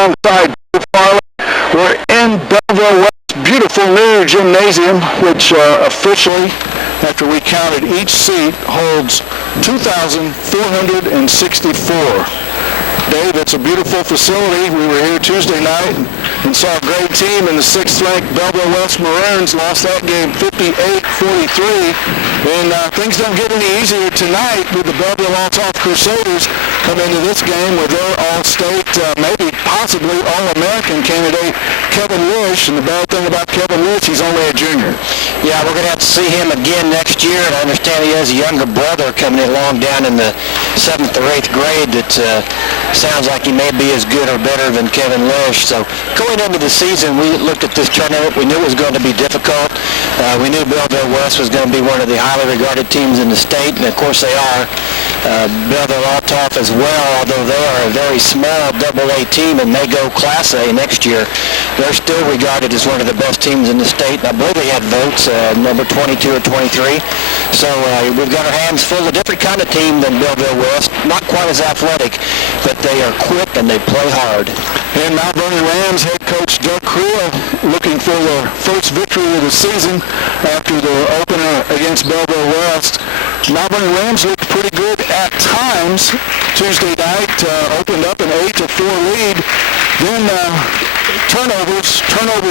alongside Dave Farley. We're in Belleville West, beautiful new gymnasium, which officially, after we counted each seat, holds 2,464. Dave, it's a beautiful facility. We were here Tuesday night and saw a great team in the 6th-ranked Belleville West Maroons. Lost that game 58-43. And things don't get any easier tonight with the Belleville Althoff Crusaders come into this game with their All-State, maybe possibly All-American candidate, Kevin Wish. And the bad thing about Kevin Wish, he's only a junior. Yeah, we're going to have to see him again next year. And I understand he has a younger brother coming along down in the 7th or 8th grade that sounds like he may be as good or better than Kevin Lish. So going into the season, we looked at this tournament. We knew it was going to be difficult. We knew Belleville West was going to be one of the highly regarded teams in the state, and of course they are. Belleville Althoff as well, although they are a very small AA team and may go Class A next year. They're still regarded as one of the best teams in the state. I believe they had votes, number 22 or 23. So we've got our hands full. A different kind of team than Belleville West. Not quite as athletic, but they are quick and they play hard. And Mount Vernon Rams head coach Doug Creel looking for their first victory of the season after their opener against Belleville West. Mount Vernon Rams looked pretty good at times Tuesday night, opened up an 8-4 lead. Then turnovers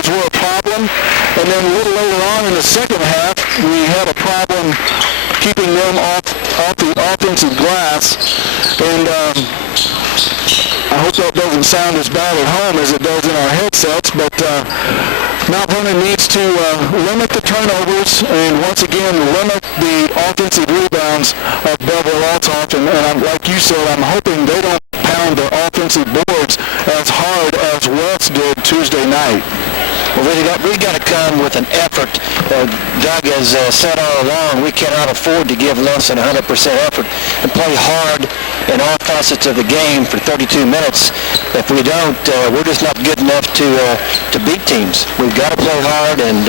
were a problem, and then a little later on in the second half, we had a problem keeping them off the offensive glass. And I hope that doesn't sound as bad at home as it does in our headsets, but Mount Vernon needs to limit the turnovers and once again limit the offensive rebounds of Belleville Althoff. And like you said, I'm hoping they don't pound their offensive boards as hard as West did Tuesday night. Well, we got to come with an effort. Doug has said all along, we cannot afford to give less than 100% effort and play hard in all facets of the game for 32 minutes. If we don't, we're just not good enough to beat teams. We've got to play hard, and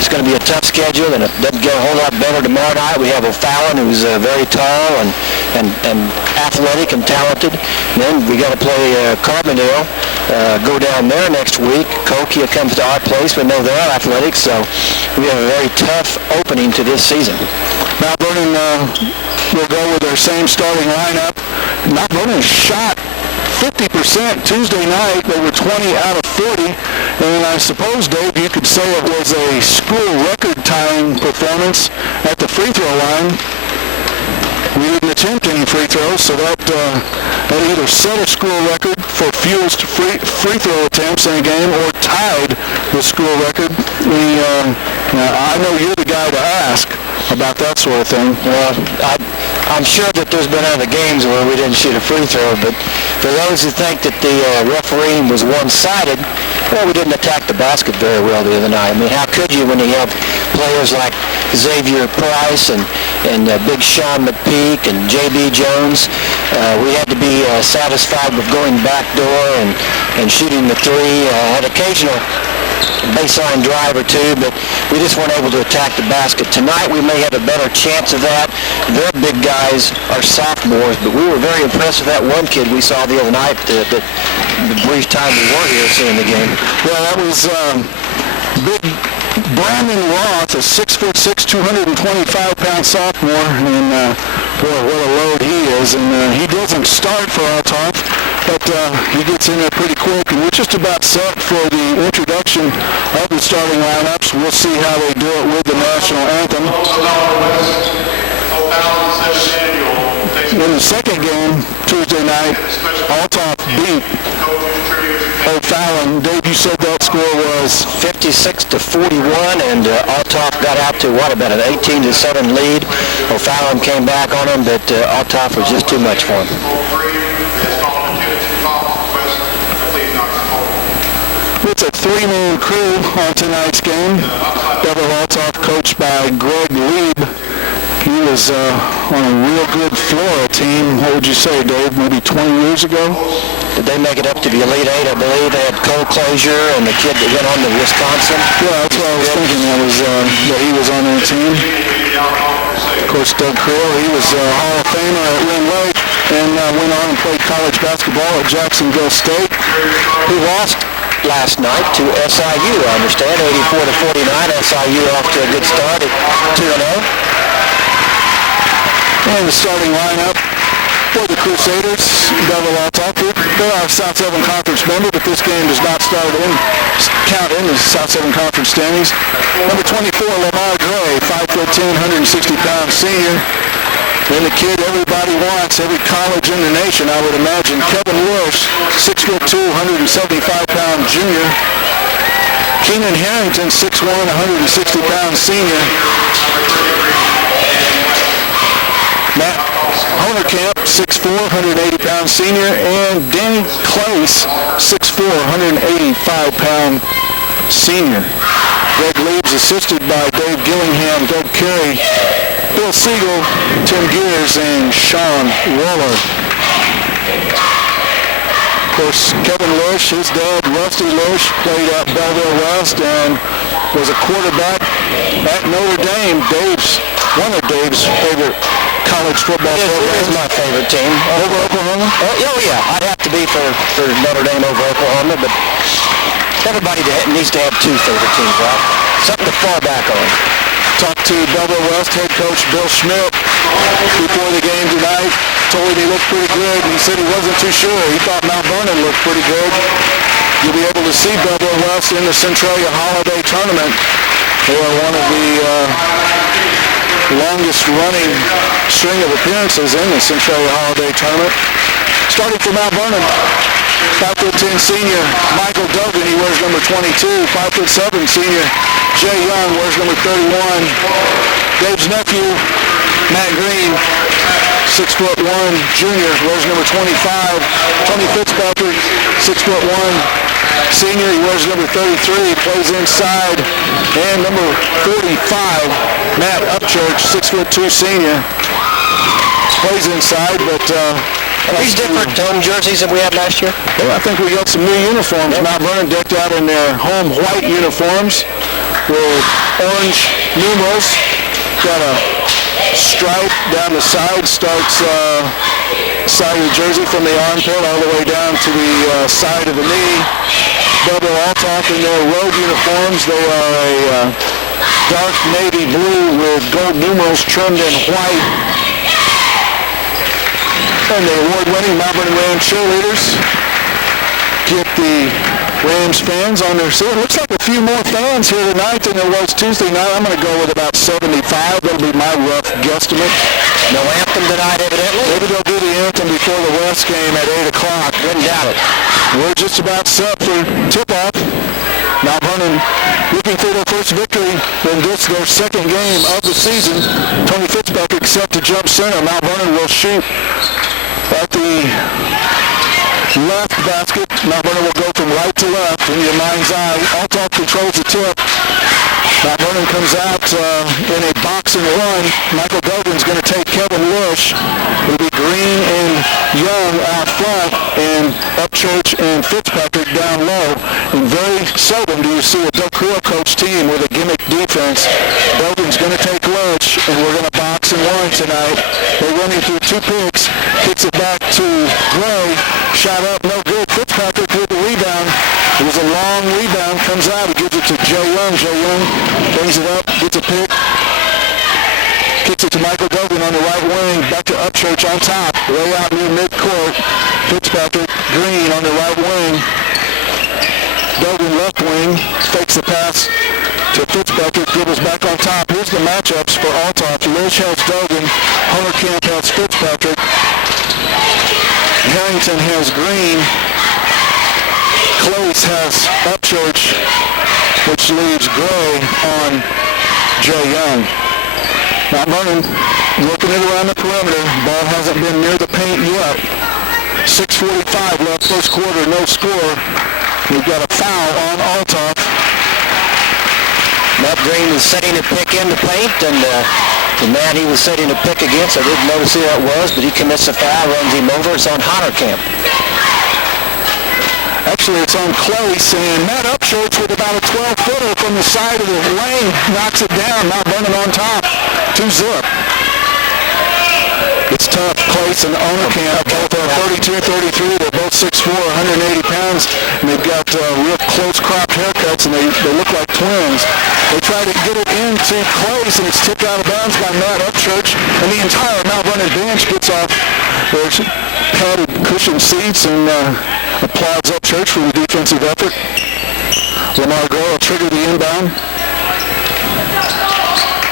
it's going to be a tough schedule, and it doesn't get a whole lot better tomorrow night. We have O'Fallon, who's very tall and athletic and talented. And then we got to play Carbondale, go down there next week. Kokia comes to our place. We know they're athletic, so we have a very tough opening to this season. Mount Vernon will go with their same starting lineup. Mount Vernon shot 50% Tuesday night. They were 20 out of 40. And I suppose, Dave, you could say it was a school record-tying performance at the free throw line. We didn't attempt any free throws, so that either set a school record for fewest free throw attempts in a game or tied the school record. I know you're the guy to ask about that sort of thing. Well, I'm sure that there's been other games where we didn't shoot a free throw, but for those who think that the refereeing was one-sided, well, we didn't attack the basket very well the other night. I mean, how could you when you have players like Xavier Price and Big Sean McPeak and J.B. Jones? We had to be satisfied with going backdoor and shooting the three. Had occasional baseline drive or two, but we just weren't able to attack the basket. Tonight we may have a better chance of that. Their big guys are sophomores, but we were very impressed with that one kid we saw the other night, the brief time we were here seeing the game. Well, that was big Brandon Roth, a 6'6", 225-pound sophomore, and boy, what a load he is. And he doesn't start for Althoff, but he gets in there pretty quick, and we're just about set for the introduction of the starting lineups. We'll see how they do it with the national anthem. In the second game Tuesday night, Althoff beat O'Fallon. Dave, you said that score was 56-41, and Althoff got out to about an 18-7 lead. O'Fallon came back on him, but Althoff was just too much for him. It's a three-man crew on tonight's game. Belleville Althoff coached by Greg Lieb. He was on a real good Florida team. What would you say, Dave, maybe 20 years ago? Did they make it up to the Elite Eight? I believe they had Cole Closier and the kid that went on to Wisconsin. Yeah, that's what I was thinking. That he was on their team. Of course, Doug Creel, he was a Hall of Famer at Lynn Lake and went on and played college basketball at Jacksonville State. He lost last night to SIU, I understand, 84-49. SIU off to a good start at 2-0. And the starting lineup for the Crusaders, Bevel Althoff. They are a South 7 Conference member, but this game does not count in the South 7 Conference standings. Number 24, Lamar Gray, 5'10", 160-pound senior. And the kid everybody wants, every college in the nation, I would imagine, Kevin Lush, 6'2", 175-pound junior. Keenan Harrington, 6'1", 160-pound senior. Matt Honerkamp, 6'4", 180-pound senior. And Danny Clace, 6'4", 185-pound senior. Greg Leaves assisted by Dave Gillingham, Doug Carey, Bill Siegel, Tim Gears, and Sean Waller. Of course, Kevin Lush, his dad, Rusty Lush, played at Belleville West and was a quarterback at Notre Dame. One of Dave's favorite college football programs. It's my favorite team. Over Oklahoma? Oh, yeah. I'd have to be for Notre Dame over Oklahoma, but everybody needs to have two favorite teams, right? Something to fall back on. Talked to Belleville West head coach Bill Schmidt before the game tonight. Told him he looked pretty good. He said he wasn't too sure. He thought Mount Vernon looked pretty good. You'll be able to see Belleville West in the Centralia Holiday Tournament. They are one of the longest running string of appearances in the Centralia Holiday Tournament. Starting for Mount Vernon, 5'10" senior Michael Dogan, he wears number 22. 5'7" senior Jay Young wears number 31. Dave's nephew, Matt Green, 6'1" junior, wears number 25. Tony Fitzpatrick, 6'1" senior, he wears number 33, plays inside. And number 45, Matt Upchurch, 6'2" senior, plays inside, but Are these different home jerseys than we had last year? well, I think we got some new uniforms. Mount Vernon decked out in their home white uniforms with orange numerals. Got a stripe down the side, starts side of the jersey from the armpit all the way down to the side of the knee. Bevel Althoff in their road uniforms. They are a dark navy blue with gold numerals trimmed in white. And the award-winning Mount Vernon Rams cheerleaders get the Rams fans on their seat. It looks like a few more fans here tonight than there was Tuesday night. I'm going to go with about 75. That'll be my rough guesstimate. No anthem tonight, evidently. Maybe they'll do the anthem before the West game at 8 o'clock. Wouldn't doubt it. We're just about set for tip-off. Mount Vernon looking for their first victory in this, their second game of the season. Tony Fitzpatrick set to jump center. Mount Vernon will shoot at the left basket. Mount Vernon will go from right to left in your mind's eye. Althoff controls the tip. Mount Vernon comes out in a box and run. Michael Dogan's going to take Kevin Lush. It'll be Green and Young out front, and Upchurch and Fitzpatrick down low. And very seldom do you see a Bill Creel coach team with a gimmick defense. Dogan's going to take Lush, and we're going to box and run tonight. They're running through two picks. Kicks it back to Gray. Shot up, no good. Fitzpatrick with the rebound. It was a long rebound. Comes out. He gives it to Jay Young. Jay Young brings it up, gets a pick. Kicks it to Michael Dogan on the right wing. Back to Upchurch on top. Way out near midcourt. Fitzpatrick, Green on the right wing. Dogan left wing. Fakes the pass to Fitzpatrick. Dribbles back on top. Here's the matchups for Althoff. Lush has Dogan. Honerkamp has Fitzpatrick. Harrington has Green. Clace has Upchurch, which leaves Gray on Jay Young. Mount Vernon looking it around the perimeter. Ball hasn't been near the paint yet. 6:45 left, first quarter, no score. We've got a foul on Althoff. Matt Green was setting to pick in the paint, and the man he was setting to pick against, I didn't notice who that was, but he commits a foul, runs him over. It's on Honerkamp. Actually, it's on Clace, and Matt Upchurch with about a 12-footer from the side of the lane knocks it down. Mount Vernon on top, 2-zip. It's tough. Clace and Honerkamp both are 32-33. They're both 6'4", 180 pounds, and they've got real close-cropped haircuts, and they look like twins. They try to get it into Clays, and it's tipped out of bounds by Matt Upchurch, and the entire Mount Vernon bench gets off their padded cushion seats and applauds Upchurch for the defensive effort. Lamar Gore will trigger the inbound.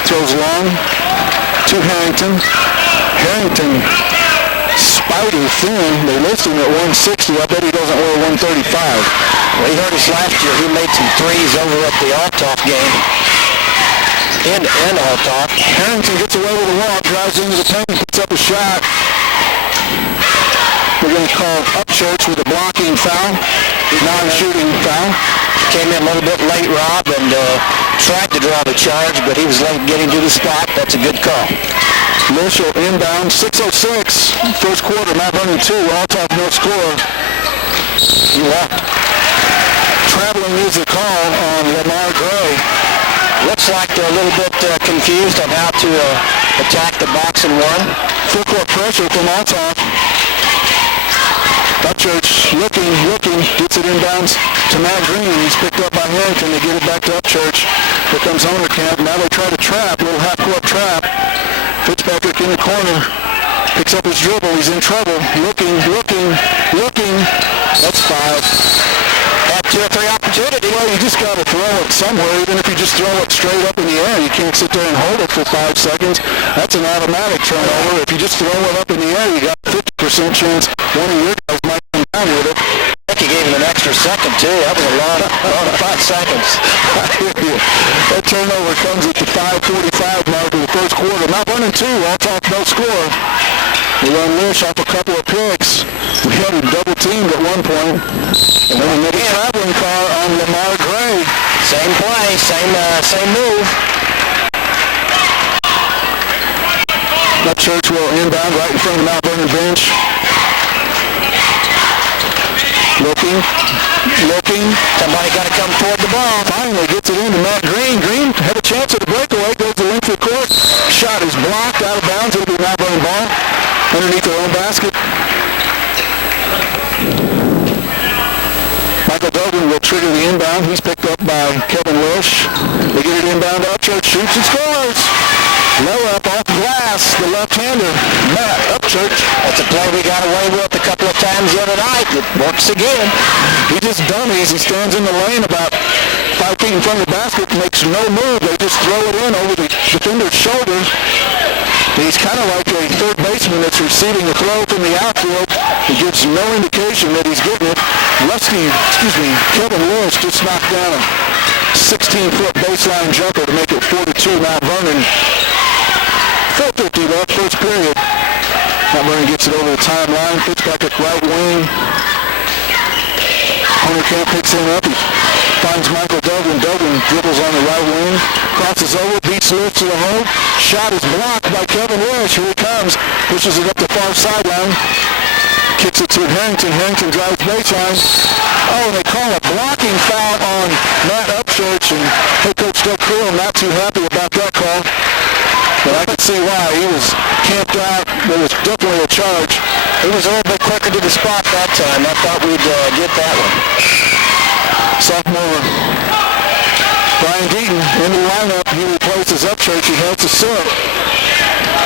Throws long to Harrington. Harrington, spider thin. They list him at 160. I bet he doesn't weigh 135. Well, he hurt us last year. He made some threes over at the Althoff game. In Althoff. Harrington gets away with a walk, drives into the paint, puts up a shot. We're going to call Upchurch with a blocking foul, non-shooting foul. Came in a little bit late, Rob, and tried to draw the charge, but he was late getting to the spot. That's a good call. Mitchell inbound, 6:06, first quarter, Mount Vernon 2, Althoff no score. Traveling is the call on Lamar Gray. Looks like they're a little bit confused on how to attack the box and one. Full court pressure from Althoff. Upchurch looking, gets it inbounds to Matt Green. He's picked up by Harrington. They get it back to Upchurch. Here comes Honerkamp. Now they try to trap, little half-court trap. Fitzpatrick in the corner. Picks up his dribble. He's in trouble. Looking. That's 5. Had 2 or 3 opportunities. Well, you just got to throw it somewhere. Even if you just throw it straight up in the air, you can't sit there and hold it for 5 seconds. That's an automatic turnover. If you just throw it up in the air, you got a 50% chance one of your guys might come down with it. I think he gave him an extra second, too. That was a lot of 5 seconds. That turnover comes at the 5:45 mark of the first quarter. Mount Vernon 2, Althoff no score. We run Lish off a couple of picks. We had him double-teamed at one point. And then we made a traveling car on Lamar Gray. Same play, same move. Upchurch will inbound right in front of the Mount Vernon bench. Looking. Somebody got to come toward the ball. Finally gets it into Matt Green. Green had a chance at a breakaway. Goes to the length of the court. Shot is blocked out of bounds. It'll be a Mount Vernon ball underneath their own basket. Michael Dogan will trigger the inbound. He's picked up by Kevin Lish. They get it inbound to Upchurch. Shoots and scores. Low up off glass, the left-hander, Matt Upchurch. That's a play we got away with a couple of times the other night. It works again. He just dummies. He stands in the lane about 5 feet in front of the basket, makes no move. They just throw it in over the defender's shoulder. He's kind of like a third baseman that's receiving a throw from the outfield. He gives no indication that he's getting it. Kevin Lewis just knocked down a 16-foot baseline jumper to make it 4-2 Mount Vernon. 4:50 left, first period. Mount Vernon gets it over the timeline. Fitzpatrick right wing. Honerkamp picks him up. He finds Michael Dogan. Dogan dribbles on the right wing. Crosses over, beats Lewis to the hole. Shot is blocked by Kevin Lewis. Here he comes. Pushes it up the far sideline. Kicks it to Harrington. Harrington drives baseline. Oh, and they call a blocking foul on Matt Upchurch. And head coach Doug Creel not too happy about that call. But I can see why. He was camped out. There was definitely a charge. He was a little bit quicker to the spot that time. I thought we'd get that one. Sophomore Brian Deaton in the lineup. He replaces Upchurch. He helps us up.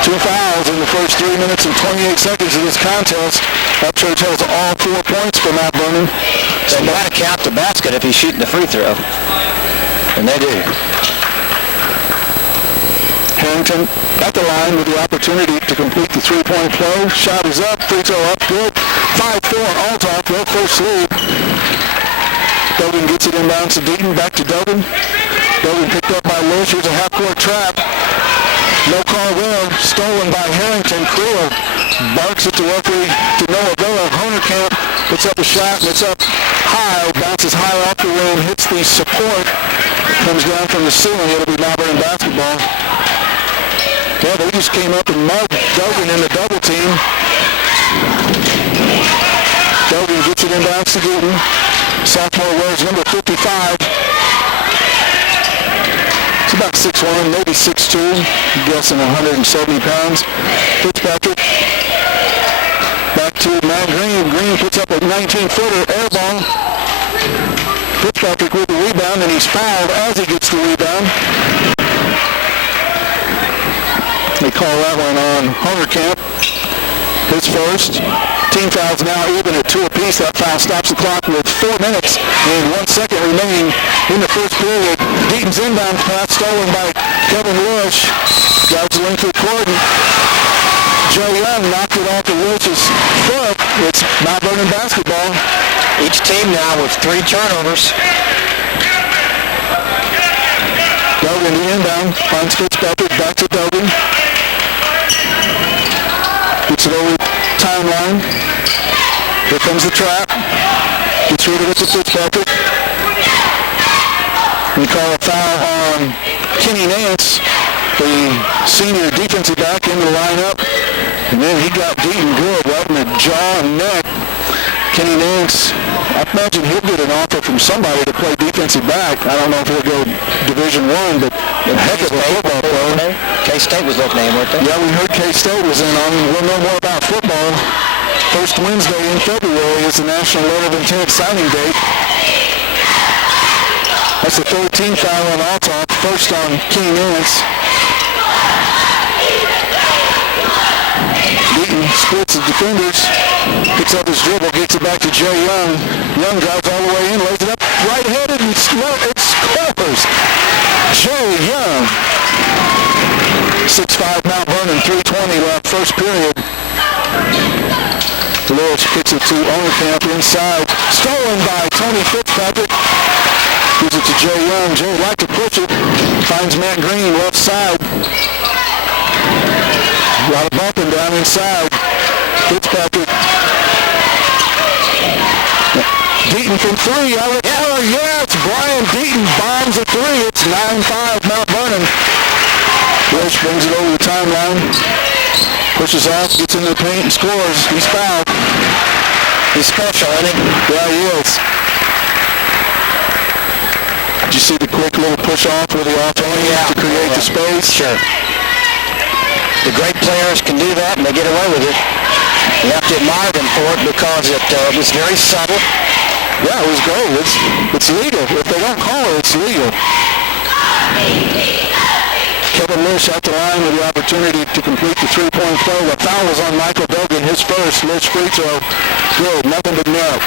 2 fouls in the first 3 minutes and 28 seconds of this contest. Upchurch has all 4 points for Mount Vernon. They got to count the basket if he's shooting the free throw. And they do. Harrington at the line with the opportunity to complete the 3-point play. Shot is up, free throw up, good. 5-4 Althoff, their first lead. Dogan gets it inbounds to Deaton, back to Dogan. Dogan picked up by Lish. Here's a half-court trap. No call there, stolen by Harrington. Creel barks at the referee to no avail. Honerkamp puts up a shot, and it's up high, bounces high off the rim, hits the support, comes down from the ceiling. It'll be Mount Vernon basketball. Yeah, they just came up and mugged Dogan in the double team. Dogan gets it inbounds to Deaton. Sophomore wears number 55. It's about 6'1", maybe 6'2", I'm guessing 170 pounds. Fitzpatrick back to Matt Green. Green puts up a 19-footer air ball. Fitzpatrick with the rebound, and he's fouled as he gets the rebound. They call that one on Honerkamp. His first. Team fouls now even at 2 apiece. That foul stops the clock with 4 minutes and 1 second remaining in the first period. Deaton's inbound pass stolen by Kevin Lush. Drives the length of the court. Joe Young knocked it off of Lush's foot. It's Mount Vernon basketball. Each team now with 3 turnovers. Dogan the inbound. Finds Fitzpatrick. Back to Dogan. Gets it over timeline. Here comes the trap. Gets rid of it to Fitzpatrick. We call a foul on Kenny Nance, the senior defensive back in the lineup. And then he got Deaton good right in the jaw and neck. Kenny Nance, I imagine he'll get an offer from somebody to play defensive back. I don't know if he'll go Division I, but a heck of a football player. K-State was looking at him, weren't they? Yeah, we heard K-State was in on him. We'll know more about football. First Wednesday in February is the National Letter of Intent signing date. That's the 13th foul on Althoff. First on Kenny Nance. Deaton splits the defenders. Picks up his dribble, gets it back to Jay Young. Young drives all the way in, lays it up, right-headed, and it scores. Jay Young. 6'5" Mount Vernon, 3:20 left, first period. Lewis kicks it to Honerkamp inside. Stolen by Tony Fitzpatrick. Gives it to Jay Young. Jay would like to push it. Finds Matt Green left side. A lot of bumping down inside. Fitzpatrick. Deaton from 3. Yes, Brian Deaton bombs a 3. It's 9-5 Mount Vernon. Bush brings it over the timeline. Pushes off, gets into the paint and scores. He's fouled. He's special, isn't he? Yeah, he is. Did you see the quick little push off with the offense to create the space? Sure. The great players can do that, and they get away with it. You have to admire them for it because it was very subtle. Yeah, it was goal. It's legal. If they don't call it, it's legal. Kevin Lish at the line with the opportunity to complete the three-point play. The foul was on Michael Dogan, his first. Lish free throw. Good, nothing but net.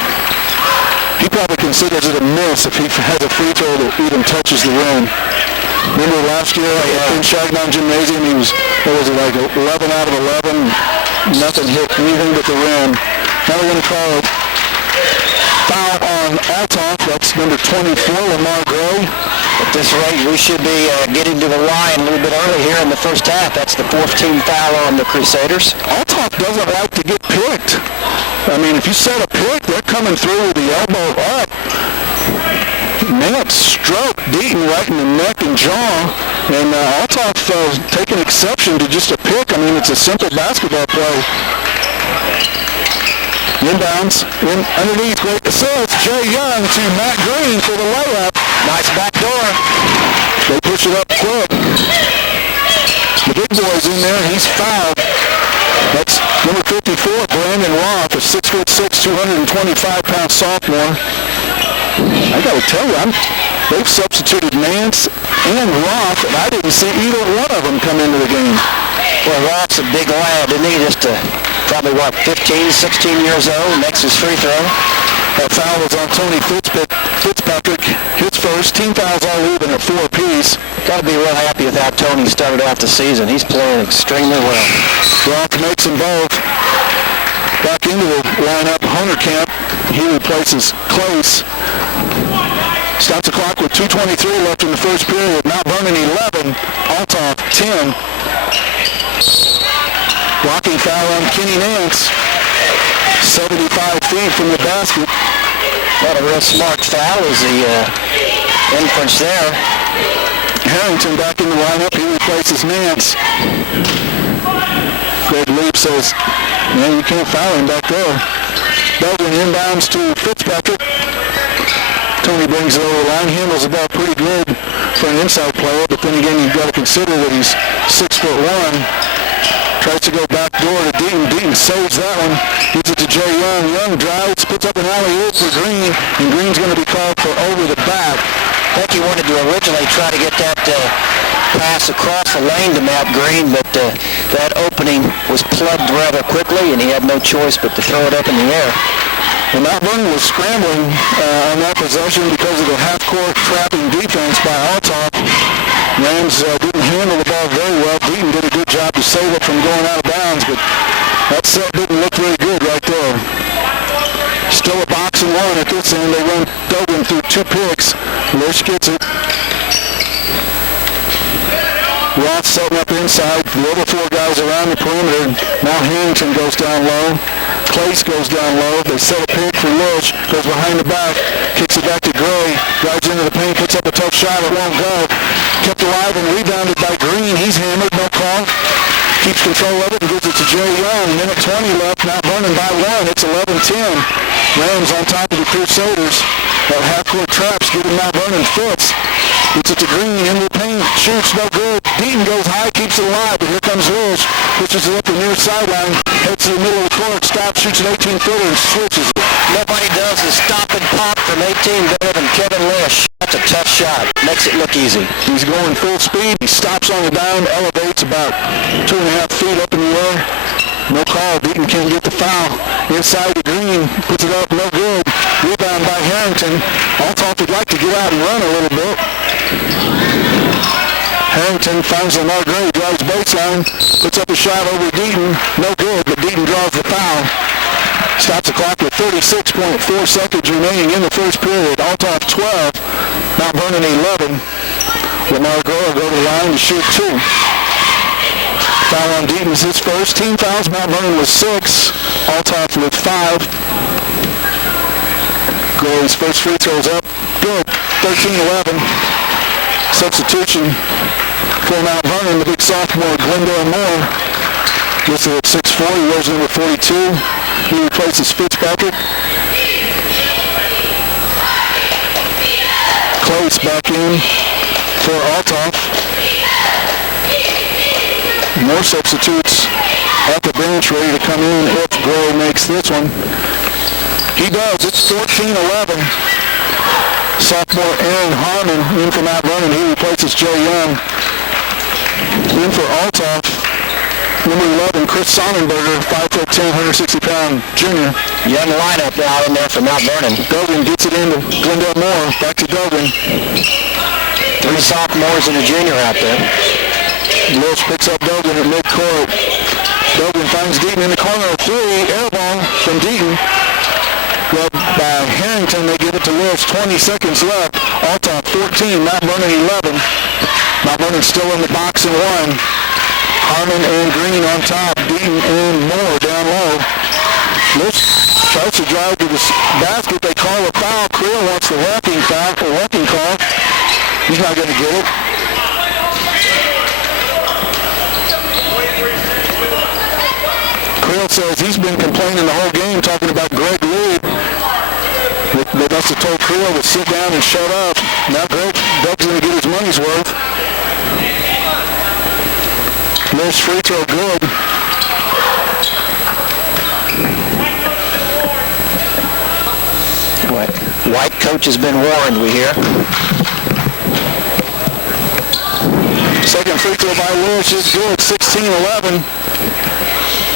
He probably considers it a miss if he has a free throw that even touches the rim. Remember last year in Shagnon Gymnasium, he was, what was it, like 11 out of 11? Nothing hit anything but the rim. Now we're going to call it foul on Althoff. That's number 24, Lamar Gray. At this rate, we should be getting to the line a little bit early here in the first half. That's the 4th team foul on the Crusaders. Althoff doesn't like to get picked. I mean, if you set a pick, they're coming through with the elbow up. Nance struck Deaton right in the neck and jaw, and Althoff taking exception to just a pick. I mean, it's a simple basketball play. Inbounds, underneath, great assist. Jay Young to Matt Green for the layup. Nice back door. They push it up quick. The big boy's in there. He's fouled. That's number 54, Brandon Roth, a 6'6", 225-pound sophomore. I got to tell you, they've substituted Nance and Roth, and I didn't see either one of them come into the game. Well, Roth's a big lad, isn't he? Just probably, 15, 16 years old, makes his free throw. That foul was on Tony Fitzpatrick. His first. Team fouls all even at 4 apiece. Got to be real happy with how Tony started off the season. He's playing extremely well. Roth makes them both. Back into the lineup, Honerkamp. He replaces Close. Stops the clock with 2:23 left in the first period. Mount Vernon 11, Althoff 10. Blocking foul on Kenny Nance. 75 feet from the basket. What a real smart foul is the inference there. Harrington back in the lineup. He replaces Nance. Greg Leap says, man, you can't foul him back there. Dogan inbounds to Fitzpatrick. Tony brings it over the line. Handles the ball pretty good for an inside player, but then again, you've got to consider that he's 6'1". Tries to go back door to Deaton. Deaton saves that one. Gets it to Jay Young. Young drives, puts up an alley-oop for Green, and Green's going to be called for over the back. I think he wanted to originally try to get that pass across the lane to Matt Green, but that opening was plugged rather quickly, and he had no choice but to throw it up in the air. And Mount Vernon was scrambling on that possession because of the half-court trapping defense by Althoff. Rams didn't handle the ball very well. Deaton did a good job to save it from going out of bounds, but that set didn't look very good right there. Still a box and one at this end. They run Dogan through 2 picks. Lish gets it. Roth setting up inside. The other 4 guys around the perimeter. Now Harrington goes down low. Clace goes down low. They set a pick for Lish. Goes behind the back. Kicks it back to Gray. Drives into the paint. Puts up a tough shot. It won't go. Kept alive and rebounded by Green. He's hammered. No call. Keeps control of it and gives it to Jerry Young. Minute 20 left. Mount Vernon by 1. It's 11-10. Rams on top of the Crusaders. That half-court traps giving Mount Vernon fits. Gets it to Green, into the paint, shoots, no good. Deaton goes high, keeps it alive, but here comes Lish. Pushes it up the near sideline, heads to the middle of the court, stops, shoots an 18-footer, and switches it. Nobody does is stop and pop from 18 better than Kevin Lish. That's a tough shot. Makes it look easy. He's going full speed. He stops on the dime, elevates about 2.5 feet up in the air. No call. Deaton can't get the foul. Inside to Green, puts it up, no good. Rebound by Harrington. Althoff would like to get out and run a little bit. Harrington finds Lamar Gray, drives baseline, puts up a shot over Deaton. No good, but Deaton draws the foul. Stops the clock with 36.4 seconds remaining in the first period. Althoff 12, Mount Vernon 11. Lamar Gray will go to the line to shoot 2. Foul on Deaton is his first. Team fouls, Mount Vernon with 6. Althoff with 5. Gray's first free throw's up. Good. 13-11. Substitution for Mount Vernon, the big sophomore, Glendale Moore. Listed at 6'4", he wears number 42. He replaces Fitzpatrick. Clace back in for Althoff. More substitutes at the bench ready to come in if Gray makes this one. He does. It's 14-11. Sophomore Aaron Harmon in for Mount Vernon. He replaces Jay Young. In for Althoff, number 11, Chris Sonnenberger, 5'10", 160-pound junior. Young lineup out in there for Mount Vernon. Dogan gets it into Glendale Moore. Back to Dogan. 3 sophomores and a junior out there. Lish picks up Dogan at midcourt. Dogan finds Deaton in the corner. 3, air ball from Deaton. Grabbed by Harrington. They give it to Lish. 20 seconds left. Althoff 14, Mount Vernon 11. Mount Vernon still in the box and 1. Harmon and Green on top. Deaton and Moore down low. Lish tries to drive to the basket. They call a foul. Creel wants the walking foul for walking call. He's not going to get it. Creel says he's been complaining the whole game, talking about Greg Lee. They must have told Creel to sit down and shut up. Now Doug's going to get his money's worth. Lish free throw good. White coach has been warned, we hear. Second free throw by Lish is good. 16-11.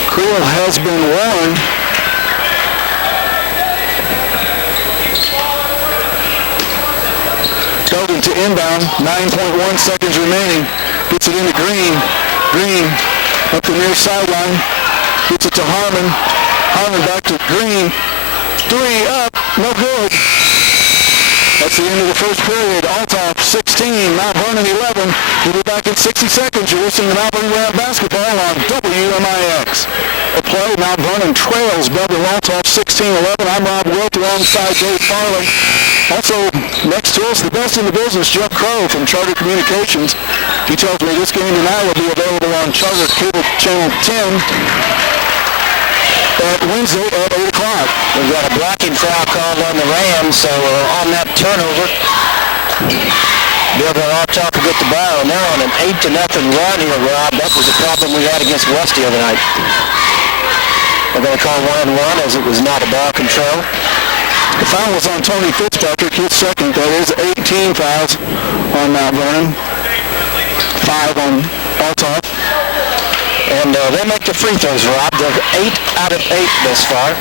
Creel has been warned. Dogan to inbound. 9.1 seconds remaining. Gets it into Green. Green up the near sideline. Gets it to Harmon. Harmon back to Green. 3 up. No good. That's the end of the first period. Althoff 16, Mount Vernon 11. We'll be back in 60 seconds. You're listening to Mount Vernon Ram Basketball on WMIX. The play, Mount Vernon trails Beverly Althoff 16-11. I'm Rob Wilt alongside Dave Farley. Also, next to us, the best in the business, Jeff Crow from Charter Communications. He tells me this game tonight will be available on Charter Cable Channel 10. At Wednesday at 8 o'clock. We've got a blocking foul called on the Rams, so on that turnover, Billville Althoff will get the ball, and they're on an 8-0 run here, Rob. That was the problem we had against West the other night. They're going to call 1-1 as it was not a ball control. The foul was on Tony Fitzpatrick, his second. That is 18 fouls on Mount Vernon. 5 on Althoff. And they make the free throws, Rob. They're 8 out of 8 thus far.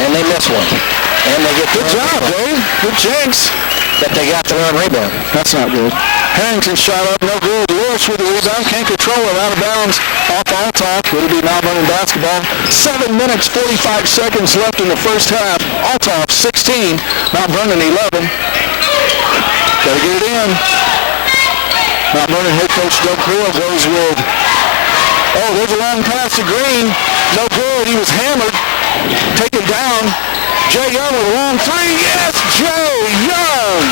And they miss one. And they get good job, Dave. Good jinx. But they got their own rebound. That's not good. Harrington shot up, no good. Lewis with the rebound, can't control it, out of bounds. Off Althoff. It'll be Mount Vernon basketball. 7 minutes, 45 seconds left in the first half. Althoff 16, Mount Vernon 11. Gotta get it in. Mount Vernon head coach Doug Creel goes with, oh, there's a long pass to Green. No good. He was hammered. Taken down. Jay Young with a long three. Yes, Jay Young.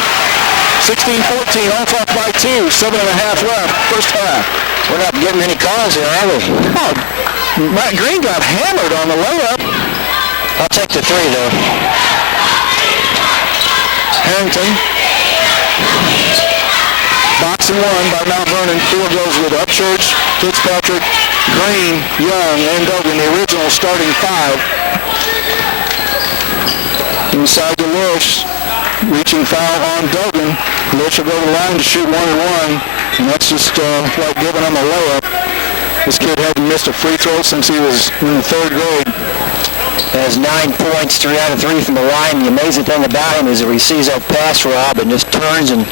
16-14, Althoff by 2. 7.5 left, first half. We're not getting any calls here, are we? Oh, Matt Green got hammered on the layup. I'll take the 3, though. Harrington. Box and one by Mount Vernon. Field goes with Upchurch, Fitzpatrick, Green, Young, and Dogan, the original starting 5. Inside to Lish, reaching foul on Dogan. Lish will go to the line to shoot 1-1, and that's just like giving him a layup. This kid hadn't missed a free throw since he was in the 3rd grade. Has 9 points, 3 out of 3 from the line. The amazing thing about him is he receives that pass, Rob, and just turns and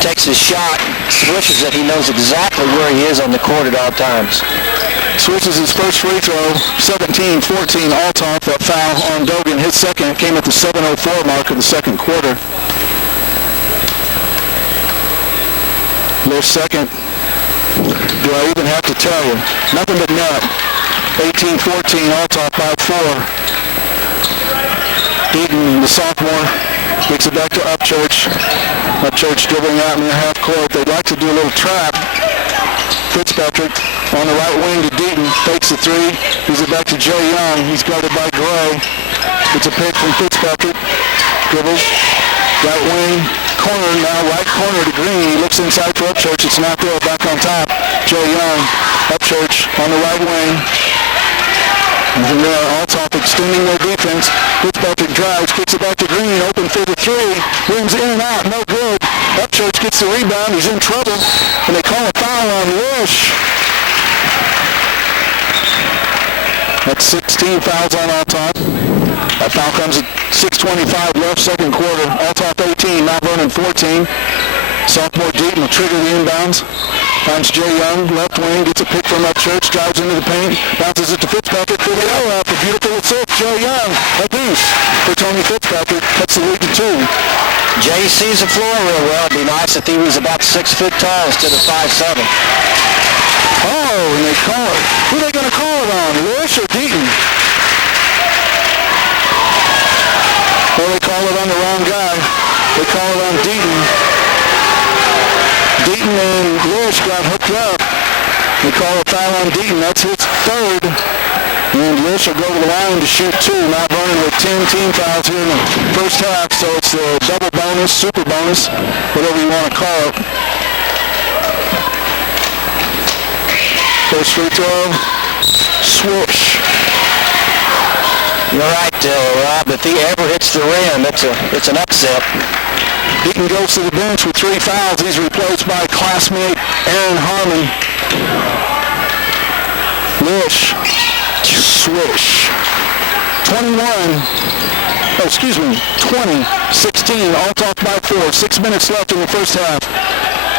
takes his shot, swishes it. He knows exactly where he is on the court at all times. Switches his first free throw, 17-14 Althoff. That foul on Dogan, his second, came at the 7:04 mark of the second quarter. Their second, do I even have to tell you? Nothing but net. 18-14 Althoff by 4. Eden, the sophomore, kicks it back to Upchurch. Upchurch dribbling out near half court. They'd like to do a little trap. Fitzpatrick on the right wing to Deaton, fakes the 3, gives it back to Jay Young. He's guarded by Gray. It's a pick from Fitzpatrick. Dribbles, right wing, corner now, right corner to Green. He looks inside for Upchurch. It's not there, back on top. Jay Young, Upchurch on the right wing. And from there, Althoff extending their defense. Fitzpatrick drives, kicks it back to Green, open for the 3. Rims in and out, no good. Upchurch gets the rebound, he's in trouble, and they call a foul on Lish. That's 16 fouls on Althoff. That foul comes at 6:25 left, second quarter. Althoff 18, Mount Vernon 14. Sophomore Deaton will trigger the inbounds. Finds Jay Young, left wing, gets a pick from Upchurch, drives into the paint, bounces it to Fitzpatrick for the layup. A beautiful assist, Jay Young, a deuce for Tony Fitzpatrick, cuts the lead to 2. Jay sees the floor real well. It'd be nice if he was about 6 foot tall instead of 5'7". Oh, and they call it. Who are they going to call it on, Lish or Deaton? Well, they call it on the wrong guy. They call it on Deaton. Deaton and Lish got hooked up. They call a foul on Deaton. That's his 3rd. And Lish will go to the line to shoot 2. Mount Vernon with 10 team fouls here in the first half. So it's the double bonus, super bonus, whatever you want to call it. First free throw. Swoosh. You're right, Rob. If he ever hits the rim, it's an upset. Deaton goes to the bench with 3 fouls. He's replaced by classmate Aaron Harmon. Lish. Swish. 20-16, Althoff by 4. 6 minutes left in the first half.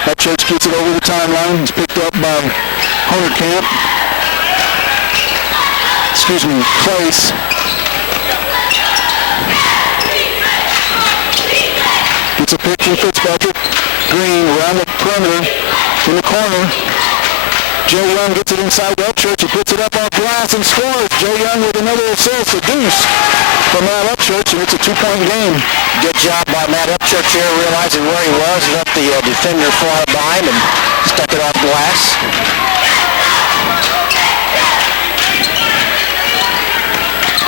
Upchurch gets it over the timeline. It's picked up by Honerkamp. Place. Gets a pick from Fitzpatrick. Green around the perimeter in the corner. Jay Young gets it inside to Upchurch. He puts it up off glass and scores. Jay Young with another assist, a deuce from Matt Upchurch, and it's a 2-point game. Good job by Matt Upchurch here, realizing where he was, let the defender fly by him and stuck it off glass.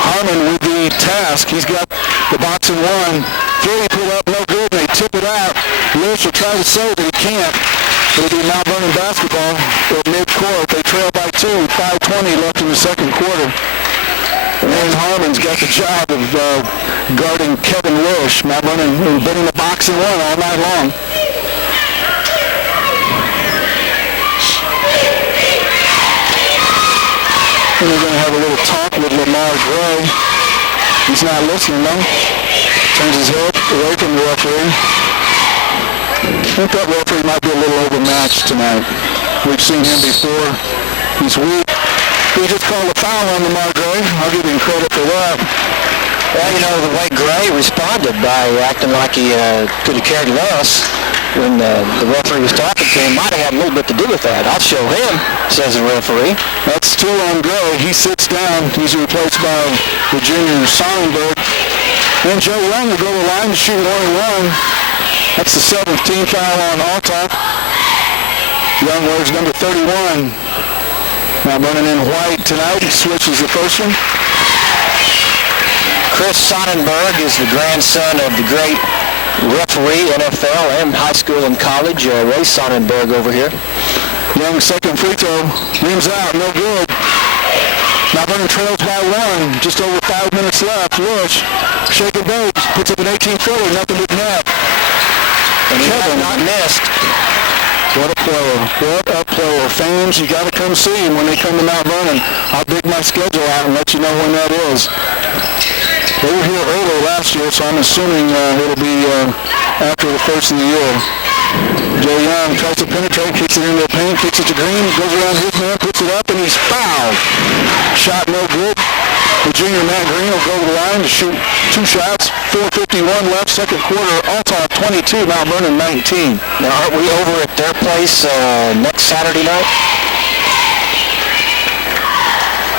Harmon with the task. He's got the box and 1. 3 put up, no good, and they tip it out. Lish will try to say that he can't. It'll be Mount Vernon basketball at midcourt. They trail by 2, 5:20 left in the second quarter. Aaron Harmon's got the job of guarding Kevin Lish. Mount Vernon been in the box and one all night long. And we're going to have a little talk with Lamar Gray. He's not listening, though. Turns his head away from the referee. I think that referee might be a little overmatched tonight. We've seen him before. He's weak. He just called a foul on Lamar Gray. I'll give him credit for that. Well, you know, the way Gray responded by acting like he could have cared less when the referee was talking to him might have had a little bit to do with that. I'll show him, says the referee. That's 2 on Gray. He sits down. He's replaced by the junior Sonnenberg. And Joe Young will go to the line to shoot 1-1. That's the 7th team foul on Althoff. Young wears number 31. Now running in white tonight. He switches the first one. Chris Sonnenberg is the grandson of the great referee, NFL and high school and college, Ray Sonnenberg over here. Young's second free throw. Rims out. No good. Now Vernon trails by 1. Just over 5 minutes left. Lish, shake and bake. Puts up an 18-footer. Nothing but net. And he has not missed. What a player. What a player. Fans, you got to come see him when they come to Mount Vernon. I'll dig my schedule out and let you know when that is. They were here early last year, so I'm assuming it'll be after the first of the year. Joe Young tries to penetrate, kicks it into the paint, kicks it to Green, goes around his man, puts it up, and he's fouled. Shot no good. The junior Matt Green will go to the line to shoot 2 shots. 4:51 left, second quarter. Althoff 22, Mount Vernon 19. Now, aren't we over at their place next Saturday night?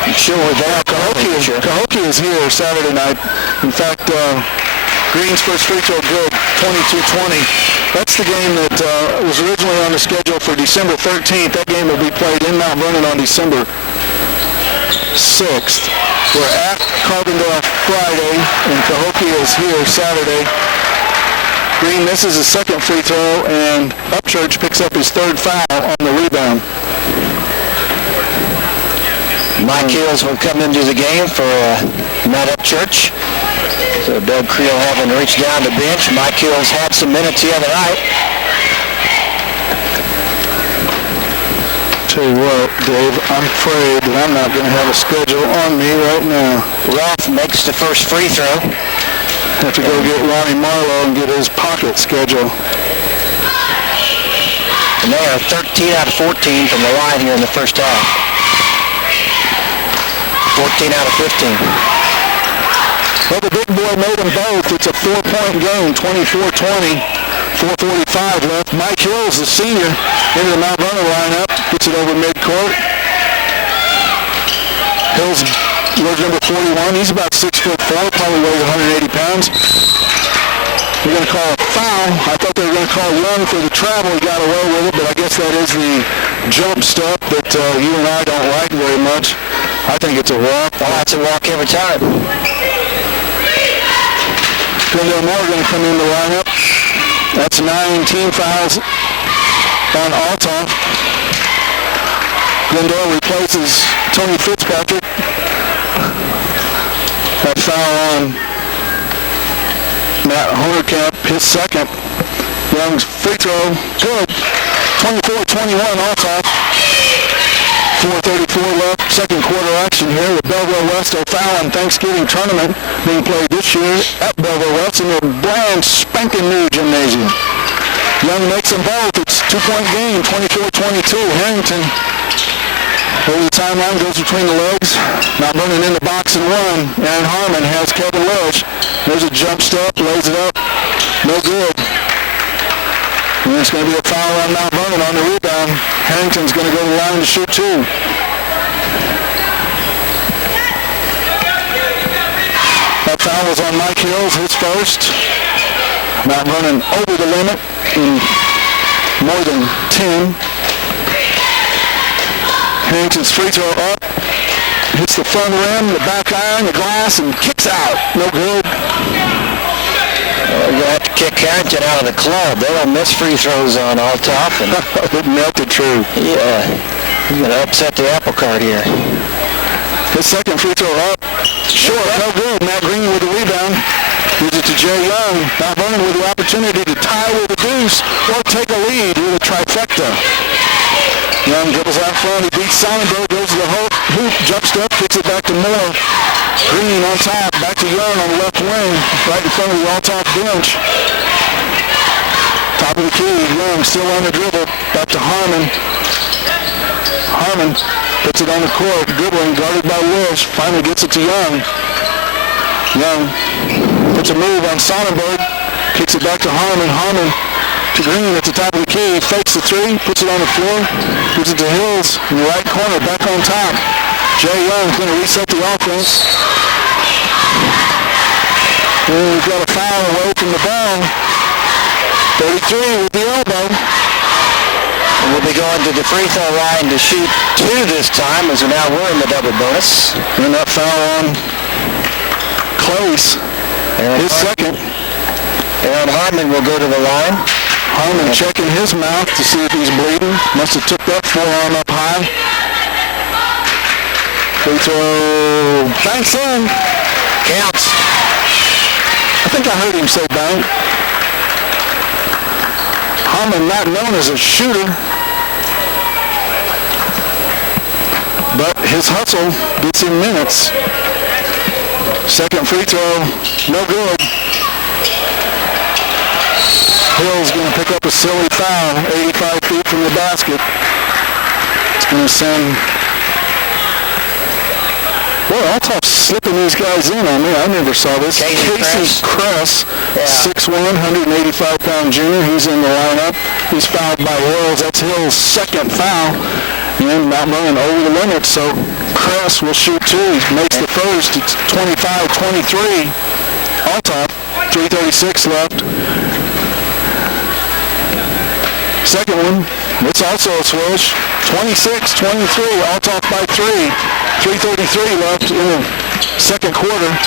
I'm sure we're there. Cahokia is here Saturday night. In fact, Green's first free throw good, 22-20. That's the game that was originally on the schedule for December 13th. That game will be played in Mount Vernon on December 6th. We're at Carbondale Friday, and Cahokia is here Saturday. Green misses his second free throw, and Upchurch picks up his 3rd foul on the rebound. Mike Hills will come into the game for Matt Upchurch. So Doug Creel having reached down the bench. Mike Hills had some minutes the other night. Tell you what, Dave, I'm afraid that I'm not going to have a schedule on me right now. Ruff makes the first free throw. Have to go get Ronnie Marlowe and get his pocket schedule. And they are 13 out of 14 from the line here in the first half. 14 out of 15. Well, the big boy made them both. It's a 4-point game, 24-20. 4:45 left. Mike Hills, the senior, into the Mount Vernon lineup. Gets it over midcourt. Hills wears number 41. He's about 6'4", probably weighs 180 pounds. They're going to call a foul. I thought they were going to call Young for the travel. He got away with it, but I guess that is the jump step that you and I don't like very much. I think it's a walk. Well, that's a walk every time. Glendale Moore going to come in the lineup. That's 9 team fouls on Althoff. Glendale replaces Tony Fitzpatrick. That foul on Matt Honerkamp, his second. Young's free throw, good. 24-21 Althoff. 4:34 left, second quarter action here. The Belleville West O'Fallon Thanksgiving Tournament being played this year at Belleville West in their brand spanking new gymnasium. Young makes them both. It's a 2-point game, 24-22. Harrington over the timeline, goes between the legs. Not running in the box and one. Aaron Harmon has Kevin Lish. There's a jump step, lays it up. No good. And it's going to be a foul on Mount Vernon on the rebound. Harrington's going to go to the line to shoot 2. That foul was on Mike Hills, his first. Mount Vernon over the limit in more than 10. Harrington's free throw up. Hits the front rim, the back iron, the glass, and kicks out. No good. We're going to have to kick Carrington out of the club. They don't miss free throws on Althoff. And it melted true. Yeah, he's going to upset the apple cart here. His second free throw up. Short, no good. Matt Green with the rebound. Gives it to Jay Young. Now Vernon with the opportunity to tie with a deuce or take a lead with a trifecta. Young dribbles out front. He beats Sonnenberg, goes to the hoop, jump step, kicks it back to Moore. Green on top, back to Young on the left wing, right in front of the Althoff bench. Top of the key, Young still on the dribble, back to Harmon. Harmon puts it on the court, dribbling, guarded by Wish, finally gets it to Young. Young puts a move on Sonnenberg, kicks it back to Harmon. Harmon to Green at the top of the key, fakes the three, puts it on the floor, gives it to Hills in the right corner, back on top. Jay Young's going to reset the offense. And we've got a foul away from the ball. 33 with the elbow. And we'll be going to the free throw line to shoot 2 this time, as now we're in the double bonus. And that foul on Clace, his second. Aaron Harmon will go to the line. Harmon checking his mouth to see if he's bleeding. Must have took that forearm up high. Free throw. Banks in. Counts. I think I heard him say bank. Harmon not known as a shooter, but his hustle gets him minutes. Second free throw, no good. Hill's going to pick up a silly foul, 85 feet from the basket. It's going to send... Boy, Althoff's slipping these guys in on me. I never saw this. Casey Kress, 6'1", 185-pound junior. He's in the lineup. He's fouled by Wells. That's Hill's second foul. And Mount Vernon over the limit, so Kress will shoot 2. He makes the first. It's 25-23. Althoff, 3:36 left. Second one, it's also a switch. 26-23, Althoff by 3. 3:33 left in the second quarter.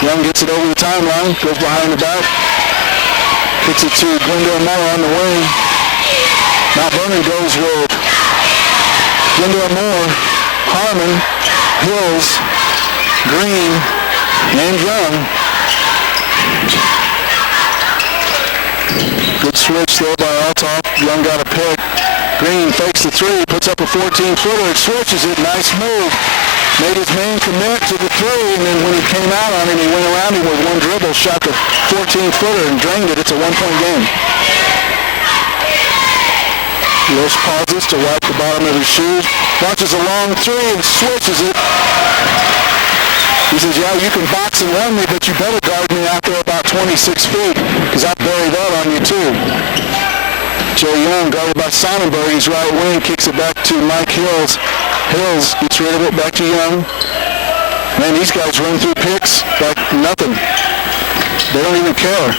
Young gets it over the timeline, goes behind the back. Kicks it to Glendale Moore on the wing. Mount Vernon goes with Glendale Moore, Harmon, Hills, Green, and Young. Good switch there by Althoff. Young got a pick. Green fakes the 3, puts up a 14-footer, switches it, nice move. Made his man commit to the 3, and then when he came out on him, he went around him with one dribble, shot the 14-footer and drained it. It's a one-point game. Lewis pauses to wipe the bottom of his shoes, launches a long 3 and switches it. He says, yeah, you can box and run me, but you better guard me out there about 26 feet, because I'll bury that on you too. Jay Young, guarded by Sonnenberg, his right wing, kicks it back to Mike Hills. Hills gets rid of it, back to Young. Man, these guys run through picks like nothing. They don't even care.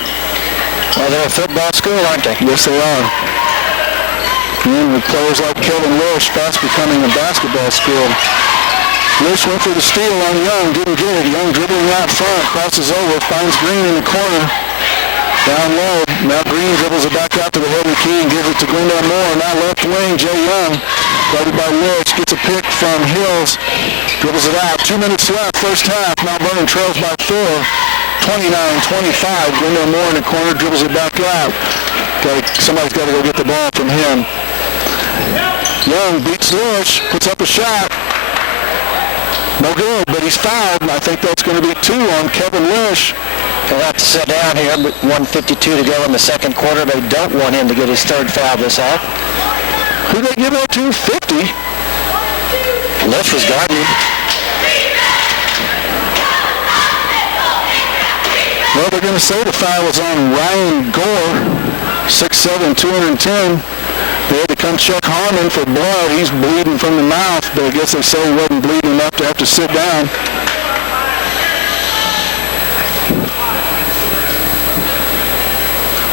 Well, they're a football school, aren't they? Yes, they are. And with players like Kevin Lish, fast becoming a basketball school. Lish went for the steal on Young, didn't get it. Young dribbling out front, crosses over, finds Green in the corner. Down low, now Green dribbles it back out to the head of the key and gives it to Glendale Moore. Now left wing, Jay Young, guarded by Lish, gets a pick from Hills, dribbles it out. 2 minutes left, first half. Mount Vernon trails by 4, 29-25. Glendale Moore in the corner, dribbles it back out. Somebody's got to go get the ball from him. Young beats Lish, puts up a shot. No good, but he's fouled. I think that's going to be 2 on Kevin Lish. He'll have to sit down here, but 1:52 to go in the second quarter. They don't want him to get his third foul this half. Who they give that to? 50? Lish was guarding him. Well, they're going to say the foul was on Ryan Gore, 6'7", 210. They had to come check Harmon for blood. He's bleeding from the mouth, but I guess they say he wasn't bleeding enough to have to sit down.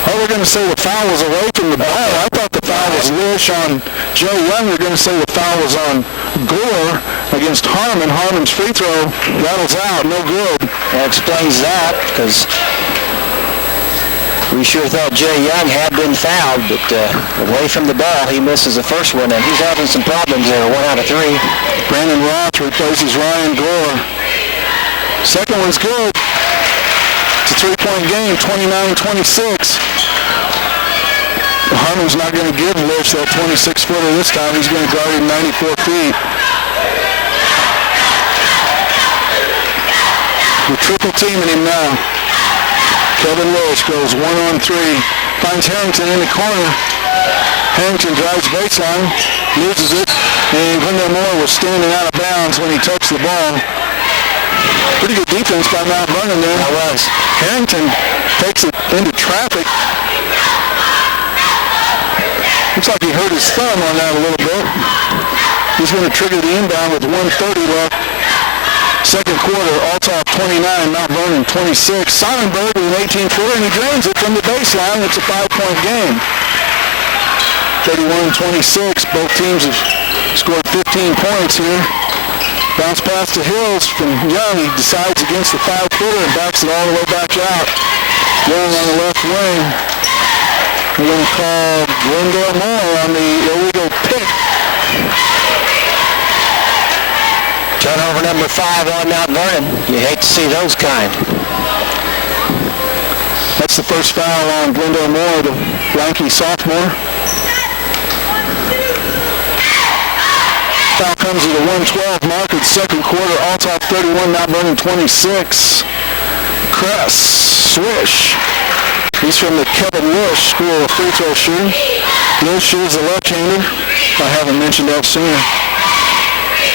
Oh, we're going to say the foul was away from the ball. I thought the foul was Lish on Joe Young. We're going to say the foul was on Gore against Harmon. Harmon's free throw rattles out, no good. That explains that, because We sure thought Jay Young had been fouled, but away from the ball, he misses the first one, and he's having some problems there, 1 out of 3. Brandon Roth replaces Ryan Gore. Second one's good. It's a 3-point game, 29-26. Harmon's not going to give Lish that 26-footer this time. He's going to guard him 94 feet. We're triple teaming him now. Kevin Lish goes 1-on-3. Finds Harrington in the corner. Harrington drives baseline, loses it, and Glendale Moore was standing out of bounds when he touched the ball. Pretty good defense by Mount Vernon there. That was. Harrington takes it into traffic. Looks like he hurt his thumb on that a little bit. He's going to trigger the inbound with 1:30 left. Second quarter, Althoff 29, Mount Vernon 26. Sonnenberg with an 18-footer, and he drains it from the baseline. It's a 5-point game. 31-26. Both teams have scored 15 points here. Bounce pass to Hills from Young. He decides against the 5-footer and backs it all the way back out. Young on the left wing. We're going to call Glendale Moore on the illegal pick. Turnover number 5 on Mount Vernon. You hate to see those kind. That's the first foul on Glendale Moore, the lanky sophomore. Foul comes at a 1:12 mark in the second quarter. Althoff 31, Mount Vernon 26. Kress, swish. He's from the Kevin Lish School of Free Throw Shooting. Lish is a left-hander. I haven't mentioned that sooner.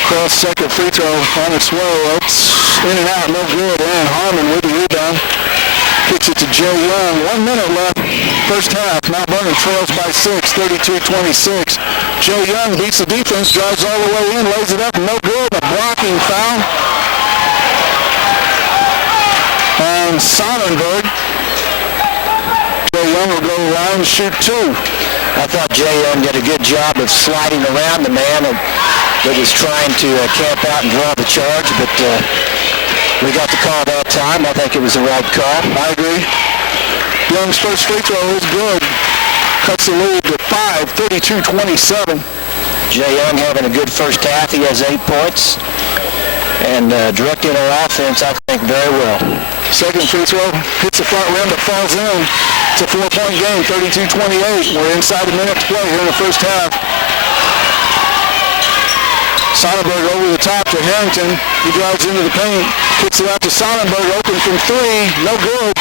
Kress, second free throw on its way. It's in and out, no good. And Harmon with the rebound. Kicks it to Jay Young. 1 minute left. First half. Mount Vernon trails by 6, 32-26. Jay Young beats the defense, drives all the way in, lays it up, no good. A blocking foul on Sonnenberg. Jay Young will go line and shoot 2. I thought Jay Young did a good job of sliding around the man that was trying to camp out and draw the charge, but we got the call that time. I think it was the right call. I agree. Young's first free throw is good. Cuts the lead to 5, 32-27. Jay Young having a good first half. He has 8 points and directing our offense, I think, very well. Second free throw hits the front rim but falls in. It's a 4-point game, 32-28. We're inside a minute to play here in the first half. Sonnenberg over the top to Harrington. He drives into the paint, kicks it out to Sonnenberg, open from 3, no good.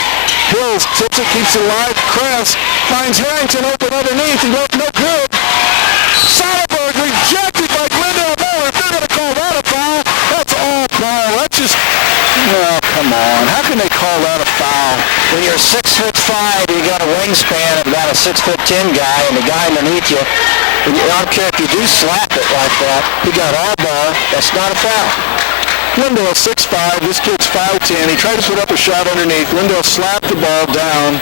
Hills tips it, keeps it alive. Kress finds Harrington open underneath, and no good. Sonnenberg rejected by Glendale Moore. If they're going to call that a foul, that's all foul. That's just, oh, come on. How can they call that a foul? When you're 6'5", you got a wingspan of about a 6'10" guy, and the guy underneath you, I don't care if you do slap it like that, he got all bar, that's not a foul. Glendale 6'5", this kid's 5'10". He tried to put up a shot underneath. Glendale slapped the ball down.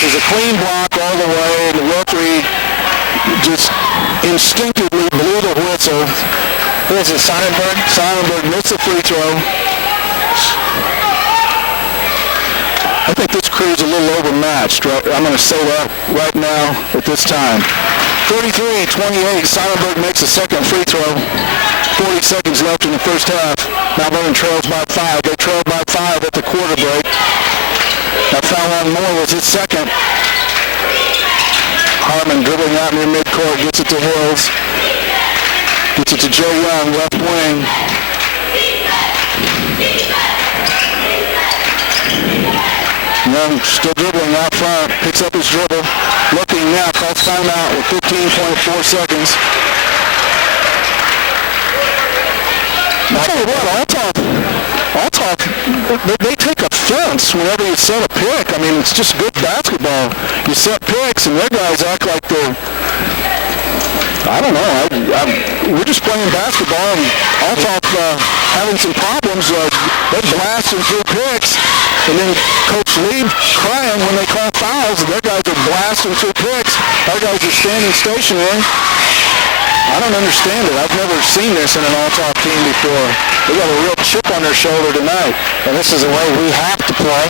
There's a clean block all the way, and the referee just instinctively blew the whistle. Who is it, Sonnenberg? Sonnenberg missed the free throw. I think this crew's a little overmatched. I'm going to say that right now at this time. 33-28, Sonnenberg makes a second free throw. 40 seconds left in the first half. Mount Vernon trails by 5. They trailed by 5 at the quarter break. That foul on Moore was his second. Harmon dribbling out near midcourt, gets it to Hills. Gets it to Jay Young, left wing. Young still dribbling out front, picks up his dribble, looking now, calls timeout with 15.4 seconds. I'll tell you what, Althoff, they take offense whenever you set a pick. I mean, it's just good basketball. You set picks and their guys act like they're, I don't know, we're just playing basketball, and Althoff having some problems. They're blasting through picks, and then Coach Lee crying when they call fouls, and their guys are blasting through picks. Our guys are standing stationary. I don't understand it. I've never seen this in an Althoff team before. They got a real chip on their shoulder tonight. And this is the way we have to play.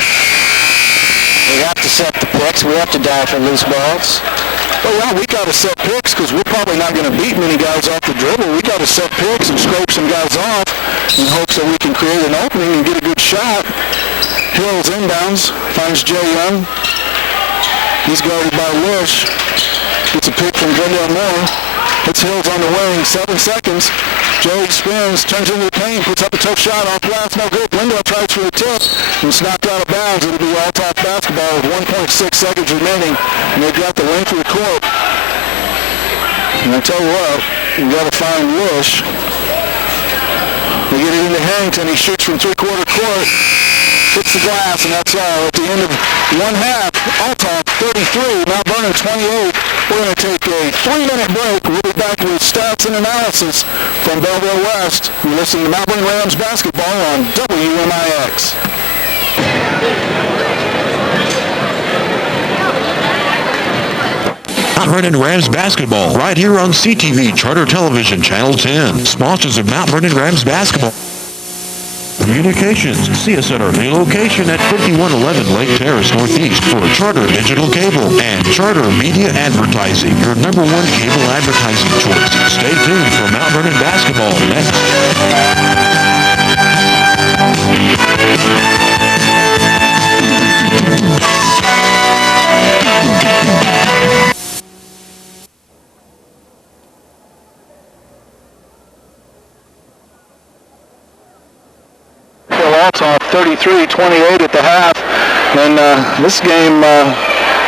We have to set the picks. We have to dive for loose balls. Oh, well, we got to set picks because we're probably not going to beat many guys off the dribble. We got to set picks and scrape some guys off in hopes that we can create an opening and get a good shot. Hills inbounds, finds Jay Young. He's guarded by Lish. Gets a pick from Glendale Moore. Hits Hills on the wing, 7 seconds. Jay spins, turns into the paint, puts up a tough shot off glass, no good. Glendale tries for the tip, and it's knocked out of bounds. It'll be Althoff basketball with 1.6 seconds remaining, and they've got the length of the court. And I tell you what, you got to find Lish. They get it into Harrington. He shoots from three-quarter court, hits the glass, and that's all. At the end of one half, Althoff 33, Mount Vernon 28. We're going to take a 3-minute break. We'll be back with stats and analysis from Belleville West. You're listening to Mount Vernon Rams basketball on WMIX. Mount Vernon Rams basketball right here on CTV Charter Television Channel 10. Sponsors of Mount Vernon Rams basketball. Communications. See us at our new location at 5111 Lake Terrace Northeast for Charter Digital Cable and Charter Media Advertising, your #1 cable advertising choice. Stay tuned for Mount Vernon basketball next. Althoff 33-28 at the half, and this game,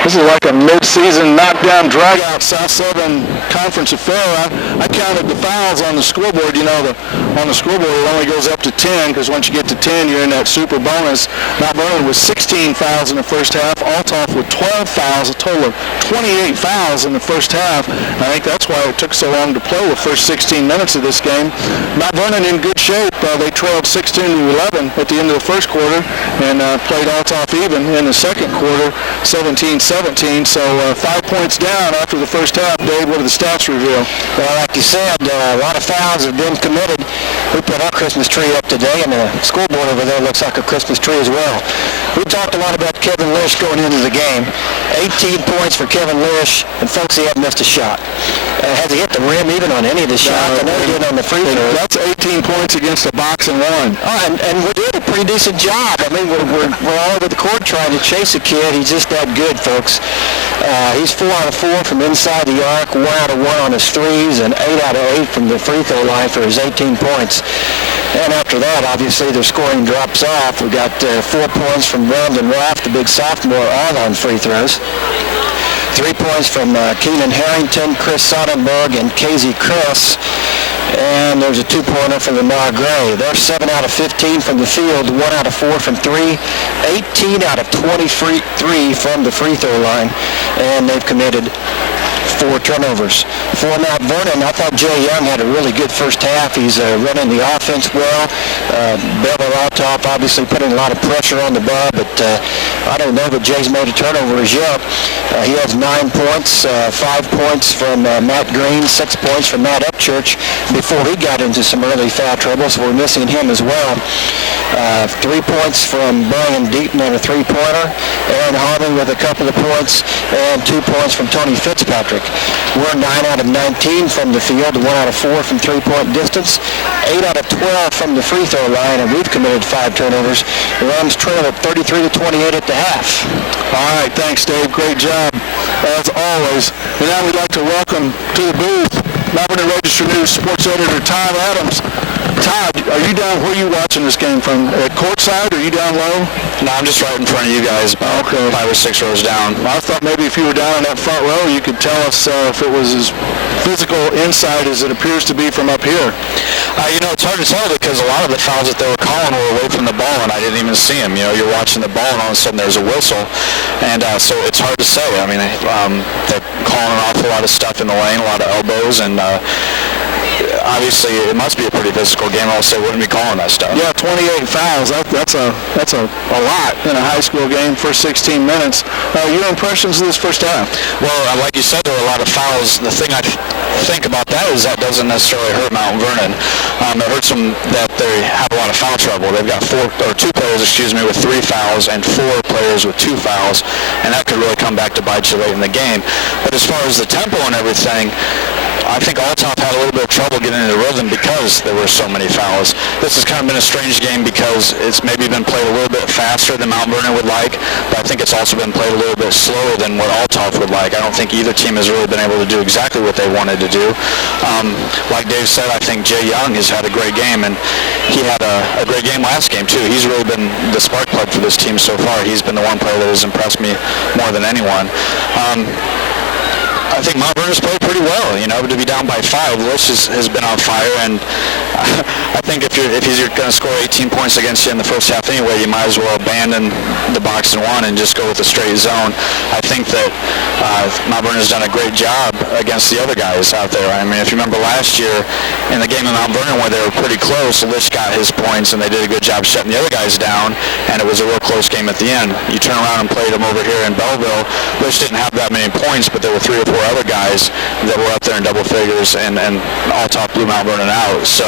this is like a mid-season knockdown, drag-out South Southern Conference affair. I counted the fouls on the scoreboard. You know, on the scoreboard it only goes up to 10, because once you get to 10, you're in that super bonus. Mount Vernon with 16 fouls in the first half. Althoff with 12 fouls, a total of 28 fouls in the first half. I think that's why it took so long to play the first 16 minutes of this game. Mount Vernon in good shape. They trailed 16-11 at the end of the first quarter and played Althoff even in the second quarter, 17-17. So 5 points down after the first half. Dave, what do the stats reveal? Well, like you said, a lot of fouls have been committed. We put our Christmas tree up today, and the scoreboard over there looks like a Christmas tree as well. We talked a lot about Kevin Lish going into the game. 18 points for Kevin Lish, and folks, he hadn't missed a shot. Has he hit the rim even on any of the shots? I know he did on the free throw. That's 18 points against a box and one. Oh, and we did a pretty decent job. I mean, we're all over the court trying to chase a kid. He's just that good, folks. He's 4 out of 4 from inside the arc, 1 out of 1 on his threes, and 8 out of 8 from the free throw line for his 18 points. And after that, obviously, their scoring drops off. We got 4 points from Brandon Raff, the big sophomore, all on free throws. 3 points from Keenan Harrington, Chris Sonnenberg, and Casey Chris. And there's a 2-pointer from Lamar Gray. They're 7 out of 15 from the field, 1 out of 4 from 3, 18 out of 23 from the free throw line, and they've committed 4 turnovers. For Mount Vernon, I thought Jay Young had a really good first half. He's running the offense well. Belleville Althoff obviously putting a lot of pressure on the ball, but I don't know that Jay's made a turnover as yet. He has 9 points, 5 points from Matt Green, 6 points from Matt Upchurch before he got into some early foul trouble, so we're missing him as well. 3 points from Brian Deaton on a 3-pointer, Aaron Harmon with a couple of points, and 2 points from Tony Fitzpatrick. We're 9 out of 19 from the field, 1 out of 4 from 3-point distance, 8 out of 12 from the free throw line, and we've committed 5 turnovers. The Rams trail at 33-28 at the half. All right, thanks, Dave. Great job, as always. And now we'd like to welcome to the booth Mount Vernon Register News sports editor Todd Adams. Todd, are you down? Where are you watching this game from? At courtside? Are you down low? No, I'm just right in front of you guys, about 5 or 6 rows down. Well, I thought maybe if you were down in that front row, you could tell us if it was as physical inside as it appears to be from up here. It's hard to tell because a lot of the fouls that they were calling were away from the ball, and I didn't even see them. You're watching the ball, and all of a sudden there's a whistle, and so it's hard to say. I mean, they're calling an awful lot of stuff in the lane, a lot of elbows, and obviously it must be a pretty physical game, or else they wouldn't be calling that stuff. Yeah, 28 fouls. That's a lot in a high school game for 16 minutes. Your impressions of this first half? Well, like you said, there were a lot of fouls. The thing I think about that is that doesn't necessarily hurt Mount Vernon. It hurts them that they have a lot of foul trouble. They've got two players with 3 fouls and 4 players with 2 fouls, and that could really come back to bite you late in the game. But as far as the tempo and everything, I think Althoff had a little bit of trouble getting into the rhythm because there were so many fouls. This has kind of been a strange game because it's maybe been played a little bit faster than Mount Vernon would like, but I think it's also been played a little bit slower than what Althoff would like. I don't think either team has really been able to do exactly what they wanted to do. Like Dave said, I think Jay Young has had a great game, and he had a great game last game too. He's really been the spark plug for this team so far. He's been the one player that has impressed me more than anyone. I think Mount Vernon's played pretty well, to be down by 5. Lish has been on fire, and I think if you're going to score 18 points against you in the first half anyway, you might as well abandon the box and one and just go with a straight zone. I think that Mount Vernon has done a great job against the other guys out there. I mean, if you remember last year in the game in Mount Vernon where they were pretty close, Lish got his points, and they did a good job shutting the other guys down, and it was a real close game at the end. You turn around and played them over here in Belleville. Lish didn't have that many points, but there were 3 or 4 other guys that were up there in double figures, and Althoff blew Mount Vernon out. So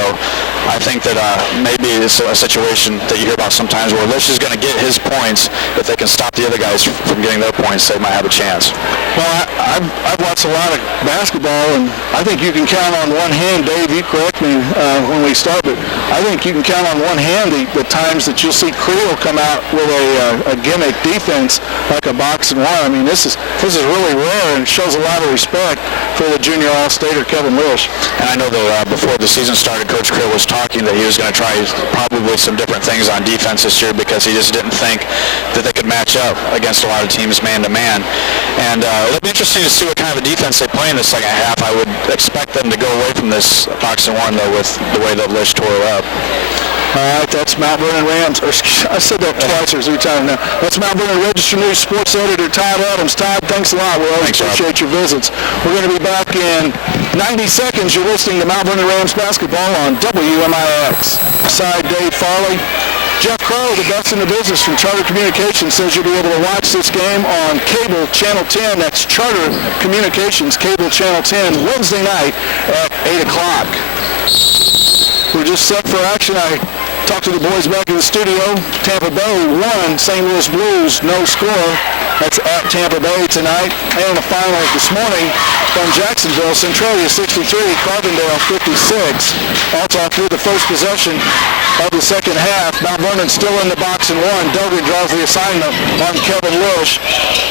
I think that maybe it's a situation that you hear about sometimes where Lish is going to get his points. If they can stop the other guys from getting their points, they might have a chance. Well, I've watched a lot of basketball, and I think you can count on one hand, Dave, you correct me when we start, but I think you can count on one hand the times that you'll see Creel come out with a gimmick defense like a box and one. I mean, this is really rare and shows a lot of respect for the junior All-Stater Kevin Lish. And I know that before the season started, Coach Creel was talking that he was going to try probably some different things on defense this year because he just didn't think that they could match up against a lot of teams man-to-man. And it'll be interesting to see what kind of a defense they play in the second half. I would expect them to go away from this box and one, though, with the way that Lish tore it up. All right, that's Mount Vernon Rams. I said that twice or 3 times now. That's Mount Vernon Register News Sports Editor Todd Adams. Todd, thanks a lot. We always appreciate your visits. We're going to be back in 90 seconds. You're listening to Mount Vernon Rams basketball on WMIX. Side Dave Farley. Jeff Crow, the best in the business from Charter Communications, says you'll be able to watch this game on Cable Channel 10. That's Charter Communications, Cable Channel 10, Wednesday night at 8 o'clock. We're just set for action. I talked to the boys back in the studio. Tampa Bay won, St. Louis Blues, no score. That's at Tampa Bay tonight. And the final this morning from Jacksonville, Centralia 63, Carbondale 56. Althoff with the first possession of the second half. Mount Vernon still in the box and one. Dogan draws the assignment on Kevin Lish.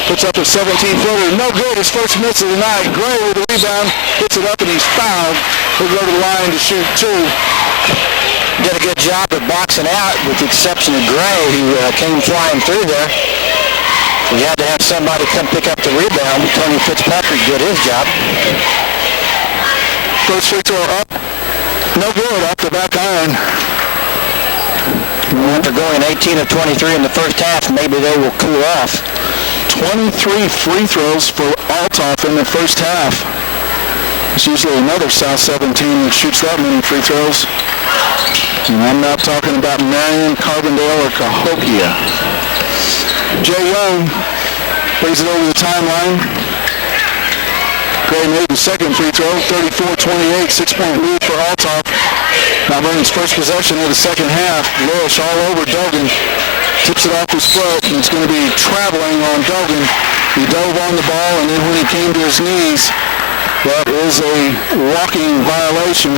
Puts up a 17-footer. No good. His first miss of the night. Gray with the rebound. Hits it up and he's fouled. He'll go to the line to shoot 2. Did a good job of boxing out, with the exception of Gray, who came flying through there. We had to have somebody come pick up the rebound. Tony Fitzpatrick did his job. First free throw up. No good. Off the back iron. After going 18 of 23 in the first half, maybe they will cool off. 23 free throws for Althoff in the first half. It's usually another South 17 that shoots that many free throws. And I'm not talking about Marion, Carbondale, or Cahokia. Jay Young brings it over the timeline. Gray made the second free throw, 34-28, 6-point lead for Althoff. Mount Vernon's first possession of the second half. Lish all over Dogan. Tips it off his foot, and it's going to be traveling on Dogan. He dove on the ball, and then when he came to his knees, that is a walking violation.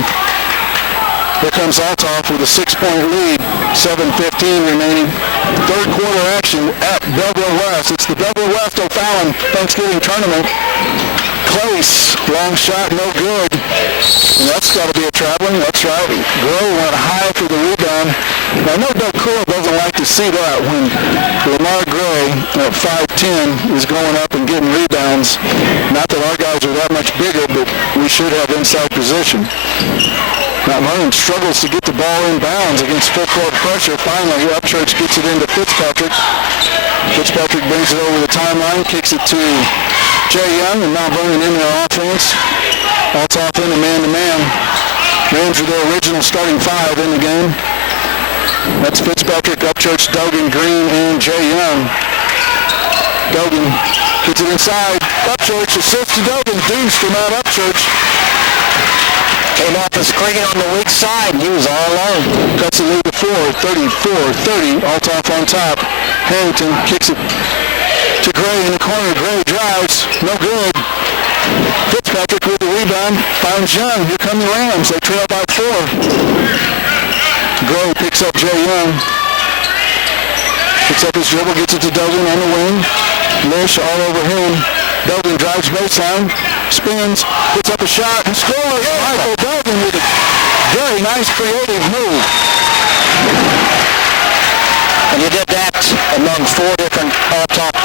Here comes Althoff with a 6-point lead, 7:15 remaining. Third quarter action at Belleville West. It's the Belleville West O'Fallon Thanksgiving Tournament. Clace, long shot, no good. And that's got to be a traveling. That's right. Gray went high for the rebound. Now, I know Doug Cool doesn't like to see that when Lamar Gray at 5'10" is going up and getting rebounds. Not that our guys are that much bigger, but we should have inside position. Mount Vernon struggles to get the ball in bounds against full court pressure. Finally, Upchurch gets it into Fitzpatrick. Fitzpatrick brings it over the timeline, kicks it to Jay Young, and Mount Vernon in their offense. Althoff in a man-to-man. Rams are their original starting five in the game. That's Fitzpatrick, Upchurch, Dogan, Green, and Jay Young. Dogan gets it inside. Upchurch assists to Dogan. Deuce from out Upchurch. Came off the screen on the weak side, and he was all alone. Cuts the lead to 34-30. Althoff on top. Harrington kicks it to Gray in the corner. Gray drives. No good. Fitzpatrick with the rebound. Finds Young. Here come the Rams. They trail by 4. Gray picks up Jay Young. Picks up his dribble. Gets it to Dogan on the wing. Lish all over him. Dogan drives baseline. Spins. Puts up a shot. And scores. Michael Dogan with a very nice creative move. And you did that among 4 different top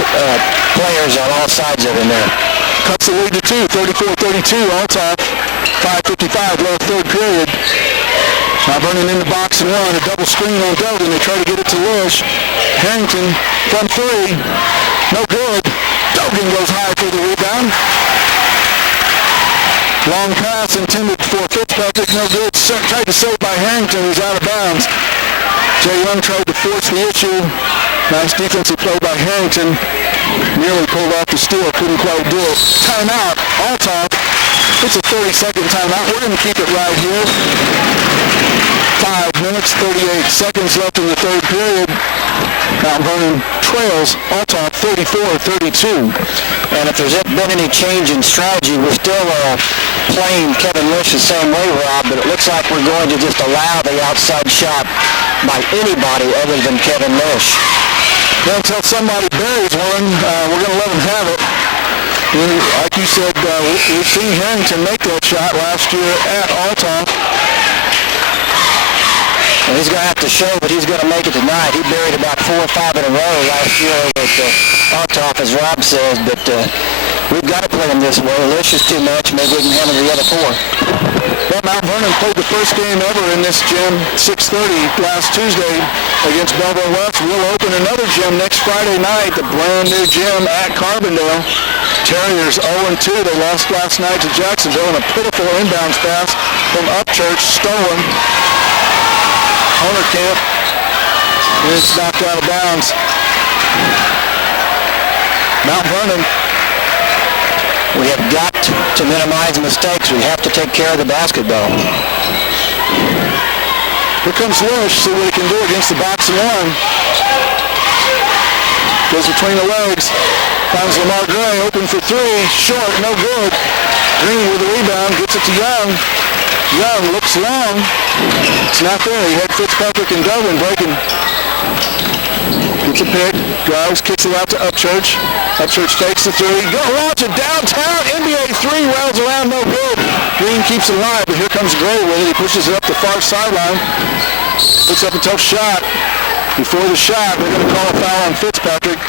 players on all sides of him there. Cuts the lead to 2, 34-32, Althoff. 5:55 left third period. Now Vernon in the box and 1, a double screen on Dogan. They try to get it to Lish. Harrington from 3, no good. Dogan goes high for the rebound. Long pass intended for Fitzpatrick, no good. Tried to save by Harrington, who's out of bounds. Jay Young tried to force the issue. Nice defensive play by Harrington. Nearly pulled off the steal, couldn't quite do it. Timeout, Althoff. It's a 30-second timeout. We're going to keep it right here. 5 minutes, 38 seconds left in the third period. Mount Vernon trails Althoff 34-32. And if there's been any change in strategy, we're still playing Kevin Lish the same way, Rob, but it looks like we're going to just allow the outside shot by anybody other than Kevin Lish. Well, until somebody buries one, we're going to let them have it. And like you said, we've seen Harrington make that shot last year at Althoff. And he's going to have to show that he's going to make it tonight. He buried about 4 or 5 in a row last year with Althoff, as Rob says, but we've got to play him this way. Lish is too much. Maybe we can handle the other 4. Well, Mount Vernon played the first game ever in this gym, 6:30 last Tuesday against Belleville West. We'll open another gym next Friday night, the brand new gym at Carbondale. Terriers 0-2. They lost last night to Jacksonville in a pitiful inbounds pass from Upchurch, stolen. Camp, and it's knocked out of bounds. Mount Vernon. We have got to minimize mistakes. We have to take care of the basketball. Here comes Lish, see what he can do against the box and 1. Goes between the legs. Finds Lamar Gray, open for 3. Short, no good. Green with the rebound, gets it to Young. Young looks long. It's not there. He had Fitzpatrick and Dogan breaking. Gets a pick. Drives, kicks it out to Upchurch. Upchurch takes the 3. Go launch it downtown. NBA 3 rails around, no good. Green keeps it alive, but here comes Gray with it. He pushes it up the far sideline. Puts up a tough shot. Before the shot, they're going to call a foul on Fitzpatrick.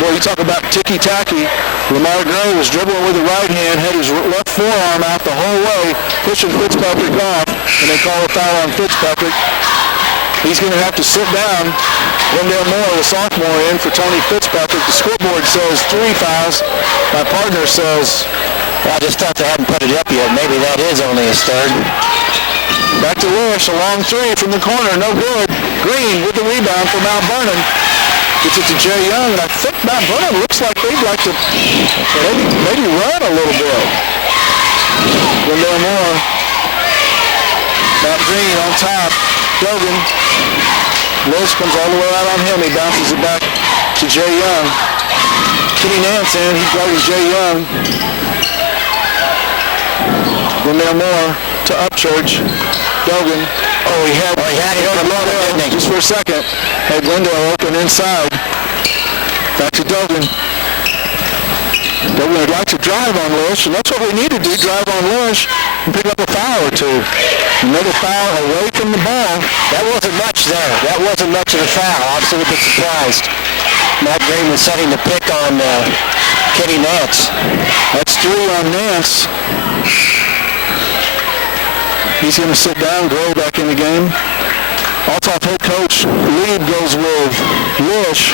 Boy, you talk about ticky-tacky. Lamar Gray was dribbling with the right hand, had his left forearm out the whole way, pushing Fitzpatrick off, and they call a foul on Fitzpatrick. He's going to have to sit down. Wendell Moore, the sophomore, in for Tony Fitzpatrick. The scoreboard says 3 fouls. My partner says, I just thought they hadn't put it up yet. Maybe that is only his 3rd. Back to Lish, a long 3 from the corner, no good. Green with the rebound for Mount Vernon. Gets it to Jay Young, and I think Mount Vernon looks like they'd like to maybe run a little bit. Wendell Moore. Mount Green on top. Dogan. Lish comes all the way out on him. He bounces it back to Jay Young. Kenny Nance in. He's guarding Jay Young. Wendell Moore to Upchurch. Dogan. Oh, he had it on the moment, didn't he? Just for a second. Had Glendale open inside. Back to Dogan. Dogan would like to drive on Lish, and that's what we need to do, drive on Lish and pick up a foul or 2. Another foul away from the ball. That wasn't much there. That wasn't much of a foul. I was a little bit surprised. Matt Green was setting the pick on Kenny Nance. That's 3 on Nance. He's going to sit down, Gray back in the game. Althoff head coach lead goes with Lish.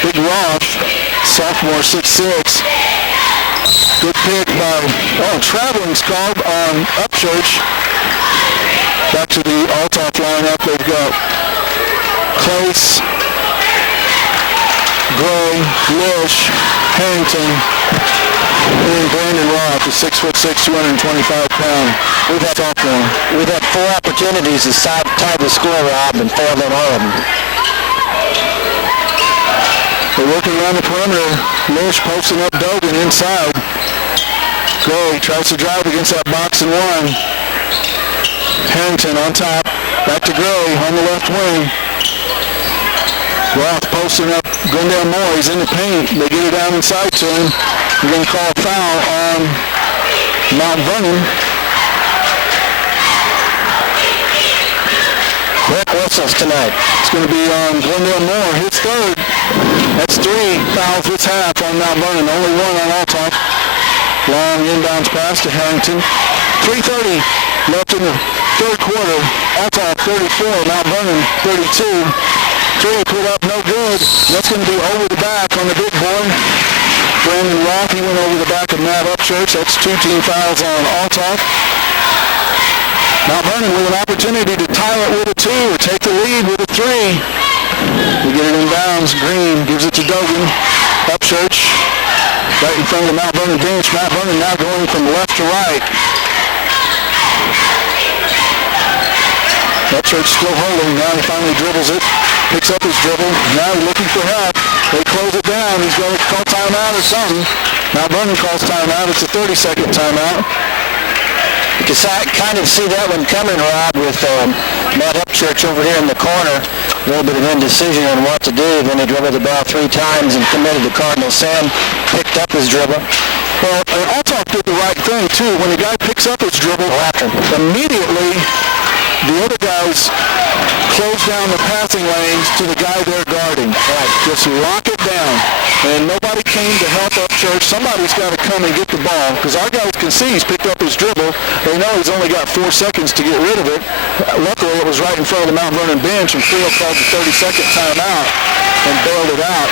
Big Roth, sophomore, 6'6". Good pick by, traveling's called on Upchurch. Back to the Althoff lineup. They've got Clace, Gray, Lish, Harrington, and Brandon Roth, the 6'6", 225-pound. We've had 4 opportunities to tie the score, Rob, and failed on all of them. They're working around the perimeter. Lish posting up Dogan inside. Gray tries to drive against that box and one. Harrington on top. Back to Gray on the left wing. Roth posting up Glendale Moore. He's in the paint. They get it down inside to him. They're going to call a foul on Mount Vernon. Quick whistles tonight. It's going to be on Glendale Moore, his third. That's 3 fouls this half on Mount Vernon. Only 1 on Althoff. Long inbounds pass to Harrington. 3:30 left in the third quarter. Althoff 34, Mount Vernon 32. 3 put up, no good. That's going to be over the back on the big boy. Brandon Roth, he went over the back of Matt Upchurch. That's 2 team fouls on Althoff. Mount Vernon with an opportunity to tie it with a 2 or take the lead with a 3. We get it inbounds. Green gives it to Dogan. Upchurch right in front of the Mount Vernon bench. Mount Vernon now going from left to right. Upchurch still holding. Now he finally dribbles it. Picks up his dribble. Now he's looking for help. They close it down. He's going to call timeout or something. Mount Vernon calls timeout. It's a 30-second timeout. You can kind of see that one coming, Rob, with Matt Upchurch over here in the corner. A little bit of indecision on what to do. Then he dribbled the ball 3 times and committed the cardinal sin. Picked up his dribble. Well, Althoff did the right thing, too. When the guy picks up his dribble, immediately the other guys close down the passing lanes to the guy they're guarding. Right. Just lock it down. And nobody came to help Upchurch. Somebody's got to come and get the ball because our guys can see he's picked up his dribble. They know he's only got 4 seconds to get rid of it. Luckily, it was right in front of the Mount Vernon bench, and Creel called the 30-second timeout and bailed it out.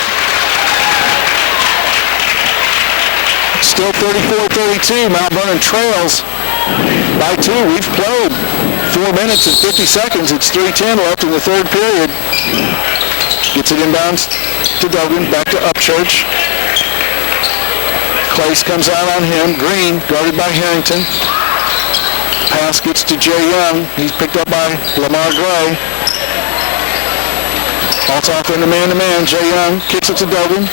Still 34-32. Mount Vernon trails by 2. We've played 4 minutes and 50 seconds. It's 3:10 left in the third period. Gets it inbounds to Dogan. Back to Upchurch. Clace comes out on him. Green guarded by Harrington. Pass gets to Jay Young. He's picked up by Lamar Gray. Althoff in the man-to-man. Jay Young kicks it to Dogan.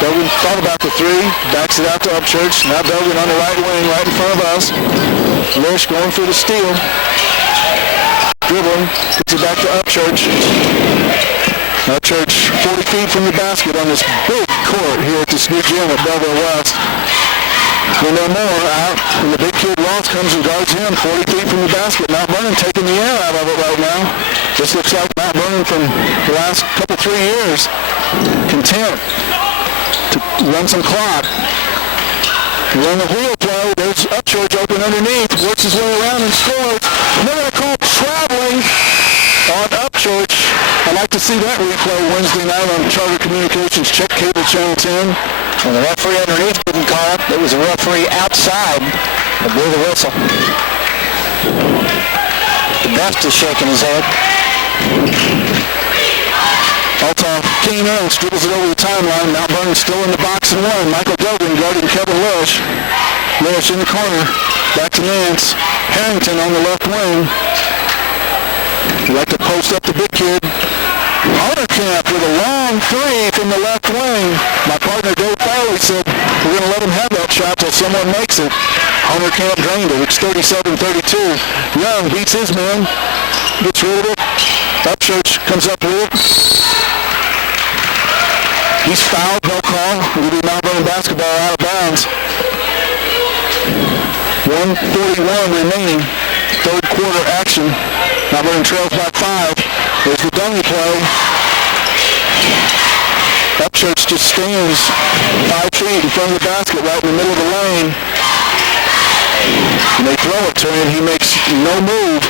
Dogan thought about the 3, backs it out to Upchurch. Now Dogan on the right wing, right in front of us. Lish going for the steal. Dribbling, gets it back to Upchurch. Upchurch 40 feet from the basket on this big court here at the new gym at Belleville West. Glendale Moore out, and the big kid Roth comes and guards him 40 feet from the basket. Mount Vernon taking the air out of it right now. This looks like Mount Vernon from the last 3 years. Content to run some clock. Run the wheel play. There's Upchurch open underneath. Works his way around and scores. And they're going to call traveling on Upchurch. I'd like to see that replay Wednesday night on Charter Communications. Check cable channel 10. And the referee underneath didn't call it. It was a referee outside that blew the whistle. The best is shaking his head. Althoff came in, dribbles it over the timeline. Mount Vernon still in the box and 1. Michael Dogan guarding Kevin Lish. Lish in the corner. Back to Nance. Harrington on the left wing. He'd like to post up the big kid. Camp with a long 3 from the left wing. My partner Dave Farley said we're going to let him have that shot till someone makes it. Camp drained it. It's 37-32. Young beats his man. Gets rid of it. Upchurch comes up with it. He's fouled, no call. It'll be Mount Vernon basketball out of bounds. 1:41 remaining. Third quarter action. Mount Vernon trails by 5. There's the dummy play. Upchurch just stands 5 feet in front of the basket right in the middle of the lane. And they throw it to him. He makes no move.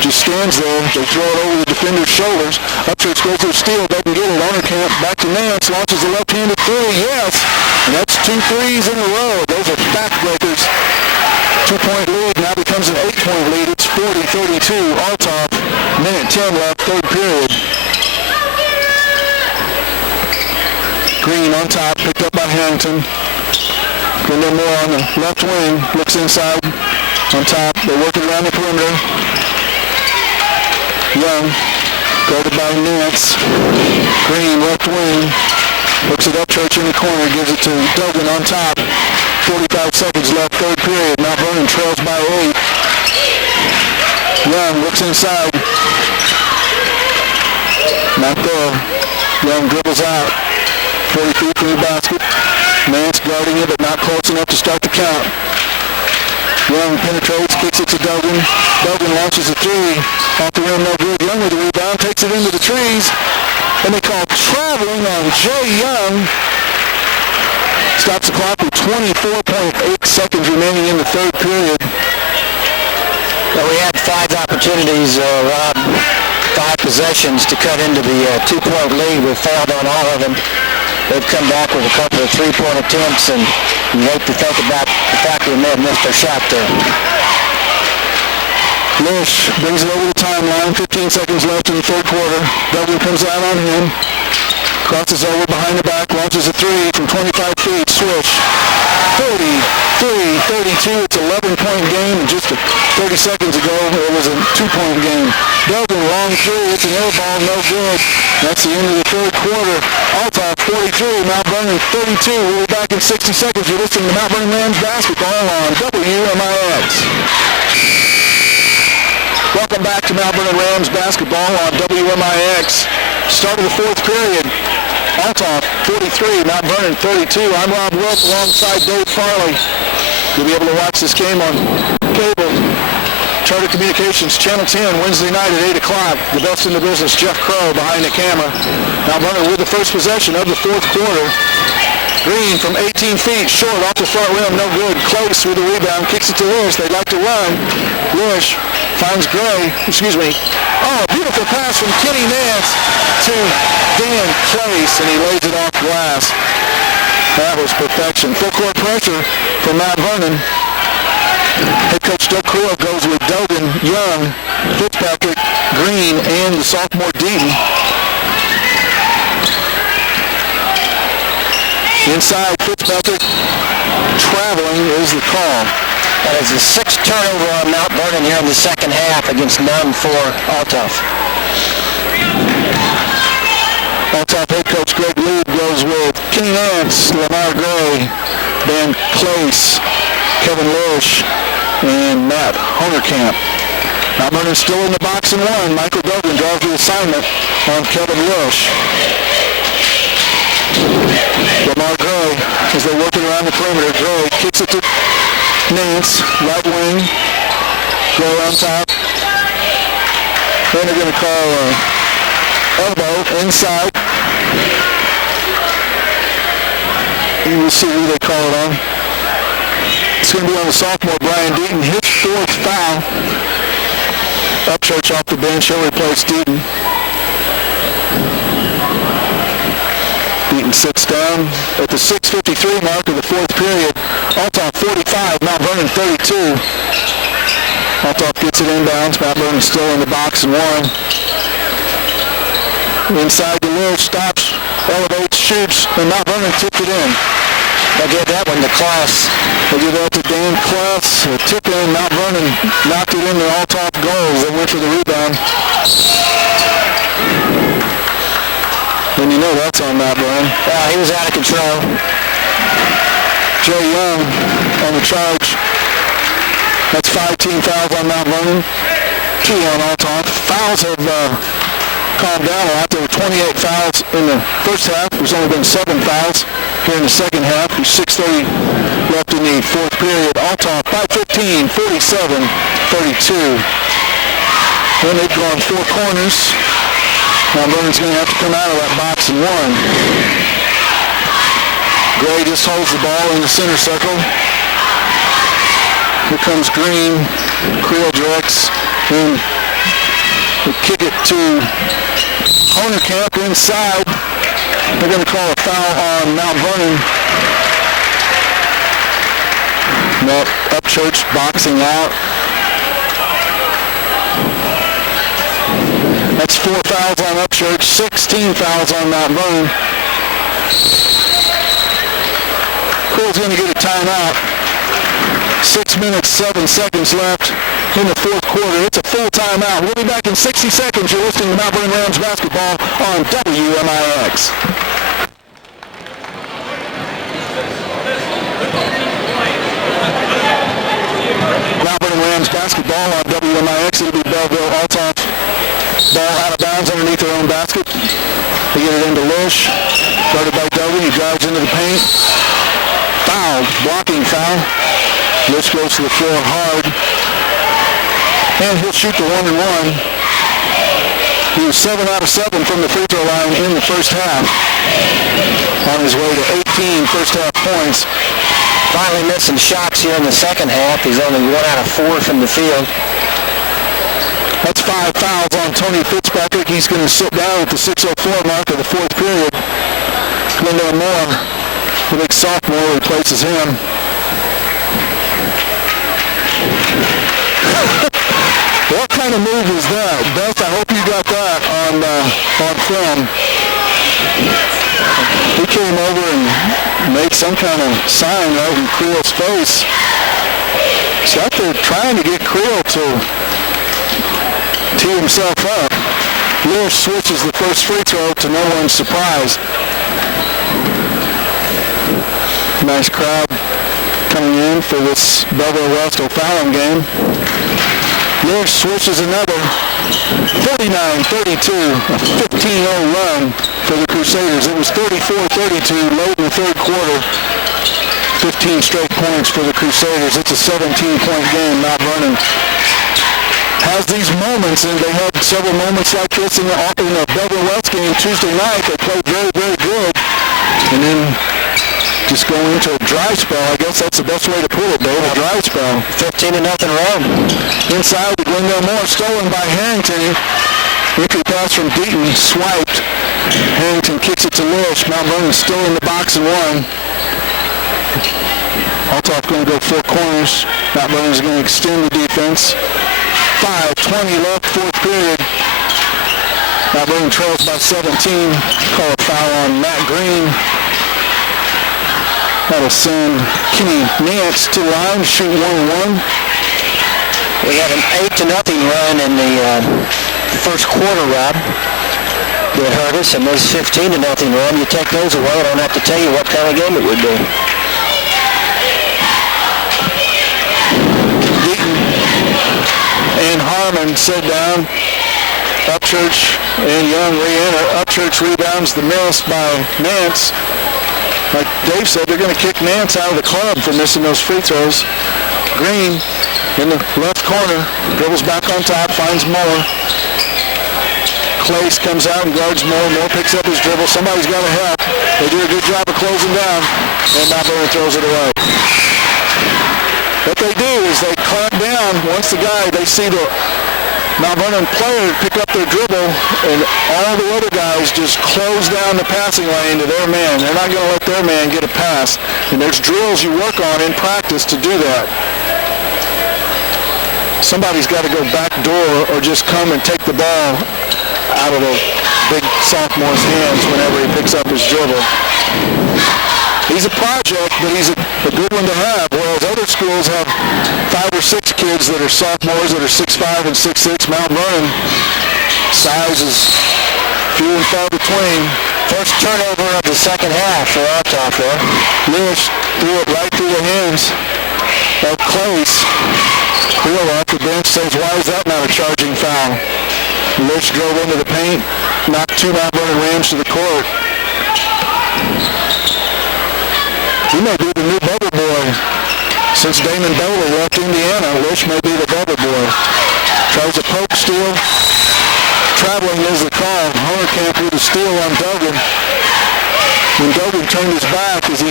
Just stands there. They throw it over the defender's shoulders. Upchurch goes to the steal. Doesn't get it. Camp back to Nance. Launches a left-handed 3. Yes. And that's 2 threes in a picked up by Harrington. Then they're more on the left wing. Looks inside on top. They work it around the perimeter. Young, guarded by Nance. Green, left wing. Looks it up, Church in the corner. Gives it to Duggan on top. 45 seconds left, third period. Mount Vernon trails by 8. Young looks inside. Not there. Young dribbles out. 40 feet from the basket. Nance guarding it, but not close enough to start the count. Young penetrates, kicks it to Duggan. Duggan launches a three. Off the rim, no good. Young with the rebound, takes it into the trees. And they call traveling on Jay Young. Stops the clock with 24.8 seconds remaining in the third period. Well, we had 5 opportunities, Rob, 5 possessions to cut into the 2-point lead. We failed on all of them. They've come back with a couple of 3-point attempts, and you hate to think about the fact that they may have missed their shot there. Lish brings it over the timeline. 15 seconds left in the third quarter. Duggan comes out on him. Crosses over behind the back, launches a three from 25 feet, switch. 33-32, it's an 11-point game, and just 30 seconds ago it was a 2-point game. Duggan, long three, it's an air ball, no good. That's the end of the third quarter. Althoff 43, Mount Vernon 32. We'll be back in 60 seconds. You're listening to Mount Vernon Rams basketball on WMIX. Welcome back to Mount Vernon Rams basketball on WMIX. Start of the fourth period. Althoff 43, Mount Vernon 32. I'm Rob Wilk alongside Dave Farley. You'll be able to watch this game on cable. Charter Communications, Channel 10, Wednesday night at 8 o'clock. The best in the business, Jeff Crow behind the camera. Mount Vernon with the first possession of the fourth quarter. Green from 18 feet, short off the front rim, no good. Close with the rebound, kicks it to Lish. They like to run. Lish finds Gray, Oh, beautiful pass from Kenny Nance to Dan Place, and he lays it off glass. That was perfection. Full court pressure from Mount Vernon. Head coach Doug Creel goes with Duggan, Young, Fitzpatrick, Green, and the sophomore Deaton. Inside, Fitzpatrick traveling is the call. That is the 6th turnover on Mount Vernon here in the second half against none for Althoff. Althoff head coach Greg Leib goes with Kenny Nance, Lamar Gray, Dan Place, Kevin Lish, and Matt Honerkamp. Mount Vernon still in the box and one. Michael Duggan draws the assignment on Kevin Lish. Lamar Gray, as they're working around the perimeter, Gray kicks it to Nance, right wing. Gray on top. Then they're going to call elbow inside. You will see who they call it on. It's going to be on the sophomore, Brian Deaton. His 4th foul. Upchurch off the bench. He'll replace Deaton. Deaton sits down at the 6:53 mark of the fourth period. Althoff 45, Mount Vernon 32. Althoff gets it inbounds. Mount Vernon still in the box and one. Inside the Lish, stops, elevates, shoots, and Mount Vernon tipped it in. They'll give that one to Klaus. They give that to Dan Klaus. A tip in. Mount Vernon knocked it in the Althoff goals. They went for the rebound. And you know that's on Mount Vernon. He was out of control. Jay Young on the charge. That's 5 team fouls on Mount Vernon. 2 on Althoff. Fouls have calmed down a lot. There were 28 fouls in the first half. There's only been 7 fouls here in the second half. There's 6:30 left in the fourth period. Althoff by 15, 47-32. Then they've gone 4 corners. Mount Vernon's going to have to come out of that box and one. Gray just holds the ball in the center circle. Here comes Green. Creel directs. And we kick it to Honerkamp inside. They're going to call a foul on Mount Vernon. No, Upchurch boxing out. That's 4 fouls on Upchurch, 16 fouls on Mount Vernon. school's going to get a timeout. 6 minutes, 7 seconds left in the fourth quarter. It's a full timeout. We'll be back in 60 seconds. You're listening to Mount Vernon Rams basketball on WMIX. Mount Vernon Rams basketball on WMIX. It'll be Belleville Althoff. Ball out of bounds underneath their own basket. They get it into Lish. Guarded by Dogan. He drives into the paint. Foul. Blocking foul. Lish goes to the floor hard. And he'll shoot the 1-and-1. He was 7 out of 7 from the free throw line in the first half. On his way to 18 first half points. Finally missing shots here in the second half. He's only 1 out of 4 from the field. That's 5 fouls on Tony Fitzpatrick. He's going to sit down at the 6:04 mark of the fourth period. Glendale Moore, the big sophomore, replaces him. What kind of move is that? Beth, I hope you got that on film. He came over and made some kind of sign right in Creel's face. He's out there trying to get Creel to tee himself up. Lewis switches the first free throw to no one's surprise. Nice crowd coming in for this Belleville West O'Fallon game. Lewis switches another. 49-32, a 15-0 run for the Crusaders. It was 34-32 late in the third quarter. 15 straight points for the Crusaders. It's a 17-point game. Mount Vernon has these moments, and they had several moments like this in the Belleville West game Tuesday night. They played very, very good, and then just go into a dry spell. I guess that's the best way to put it, Dave, a dry spell. 15-0 run. Inside the Glendale Moore, stolen by Harrington. Entry pass from Deaton, swiped. Harrington kicks it to Lewis. Mount Vernon still in the box and one. Althoff going to go four corners. Mount Vernon is going to extend the defense. 5:20 left, fourth period. Mount Vernon trails by 17. Call a foul on Matt Green. That'll send Kenny Nance to the line to shoot 1-1. We had an 8-0 run in the first quarter, Rob. That hurt us, and this 15-0 run, you take those away, I don't have to tell you what kind of game it would be. Deaton and Harmon sit down. Upchurch and Young re-enter. Upchurch rebounds the miss by Nance. Like Dave said, they're going to kick Nance out of the club for missing those free throws. Green in the left corner, dribbles back on top, finds Moore. Clace comes out and guards Moore. Moore picks up his dribble. Somebody's got to help. They do a good job of closing down, and Mount Vernon throws it away. What they do is they clamp down. Once they see the Mount Vernon player pick up their dribble, and all the other guys just close down the passing lane to their man. They're not going to let their man get a pass. And there's drills you work on in practice to do that. Somebody's got to go back door or just come and take the ball out of the big sophomore's hands whenever he picks up his dribble. He's a project, but he's a good one to have, whereas other schools have 5 or 6 kids that are sophomores that are 6'5" and 6'6". Mount Vernon, size is few and far between. First turnover of the second half for Althoff there. Lewis threw it right through the hands of Clace. Creel off the bench says, why is that not a charging foul? Lewis drove into the paint, knocked 2 Mount Vernon Rams to the court. He may be the new bubble boy. Since Damon Bowley left Indiana, Lish may be the bubble boy. Tries a poke steal. Traveling is the call. Honerkamp with a steal on Dogan. When Dogan turned his back as he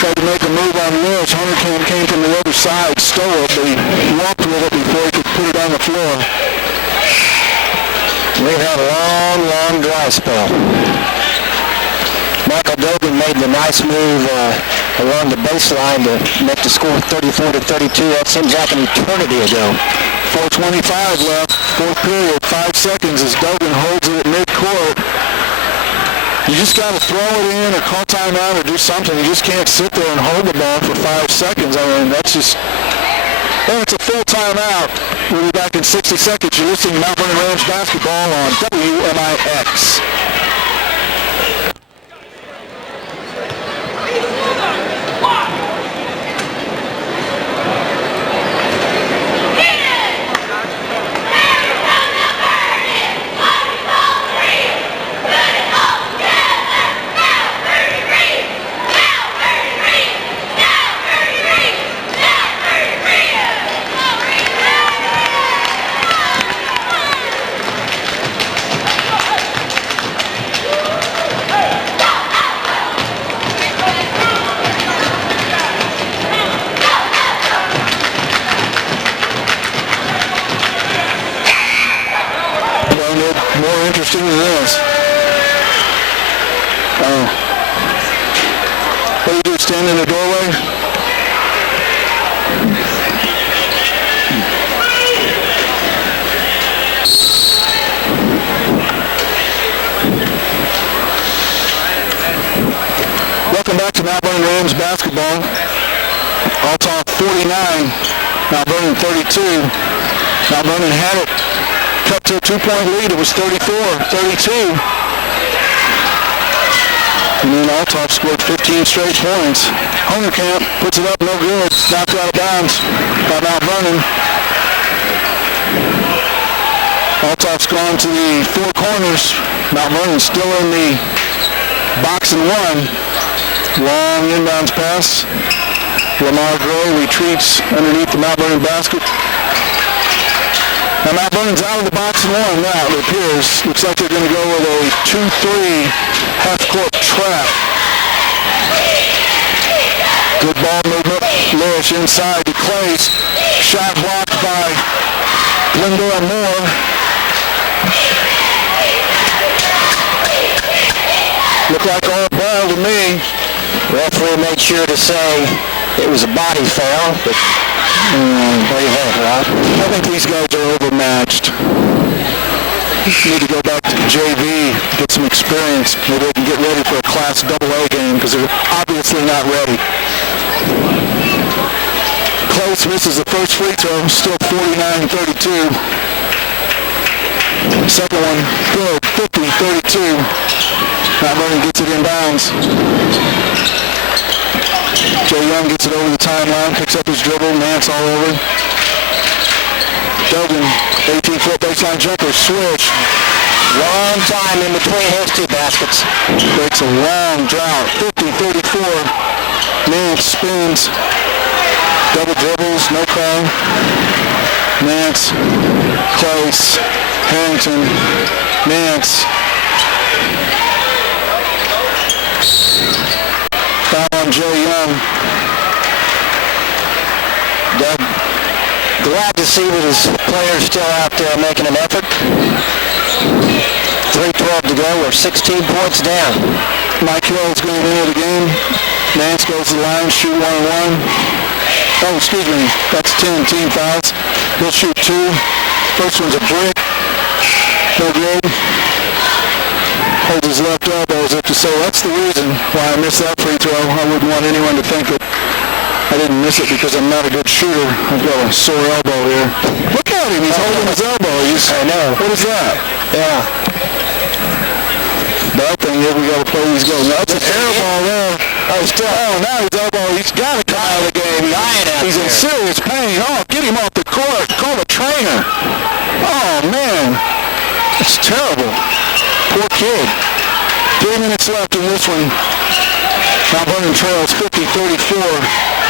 tried to make a move on Lish, Honerkamp came from the other side, stole it, but he walked with it before he could put it on the floor. We've had a long dry spell. Michael Dogan made the nice move along the baseline to make the score 34-32. That seems like an eternity ago. 4:25 left, fourth period, 5 seconds as Dogan holds it at midcourt. You just got to throw it in or call timeout or do something. You just can't sit there and hold the ball for 5 seconds. I mean, that's just... And it's a full timeout. We'll be back in 60 seconds. You're listening to Mount Vernon Rams basketball on WMIX. More interesting than this. What do you do, stand in the doorway? Welcome back to Mount Vernon Rams basketball. Althoff 49, Mount Vernon 32. Mount Vernon had it. Cut to a 2-point lead. It was 34-32. And then Althoff scored 15 straight points. Honerkamp puts it up, no good. Knocked out of bounds by Mount Vernon. Althoff's gone to the four corners. Mount Vernon still in the box and one. Long inbounds pass. Lamar Gray retreats underneath the Mount Vernon basket. Now Mount Vernon's out of the box and one now, it appears. Looks like they're going to go with a 2-3 half-court trap. Good ball movement. Lewis inside to Clays. Shot blocked by Glendora Moore. Looked like all ball to me. Referee made sure to say it was a body foul, but what do you think, Rob? I think these guys are overmatched. Need to go back to JV, get some experience. Maybe they can get ready for a Class AA game because they're obviously not ready. Close misses the first free throw, still 49-32. Second one, good, 50-32. Mount Vernon gets it inbounds. Joe Young gets it over the timeline, picks up his dribble, Nance all over. Dogan, 18-foot baseline jumper, switch. Long time in between his two baskets. Breaks a long drought, 50-34. Nance spins. Double dribbles, no call. Nance, Close, Harrington, Nance. Foul on Joe Young. Doug, glad to see that his players still out there making an effort. 3:12 to go. We're 16 points down. Mike Hill is going to enter the game. Nance goes to the line, shoot 1-1. Oh, excuse me. That's 10 team fouls. He'll shoot 2. First one's a brick. No good. Holds his left elbow as if to say, that's the reason why I missed that free throw. I wouldn't want anyone to think that I didn't miss it because I'm not a good shooter. I've got a sore elbow here. Look at him. He's holding his elbow. I know. What is that? Yeah. The other thing is we got to play these guys. That's an air ball there. Now his elbow. He's got to come out of the game. He's in serious pain. Oh, get him off the court. Call the trainer. Oh, man. It's terrible. Poor kid. 3 minutes left in this one. Mount Vernon trails 50-34.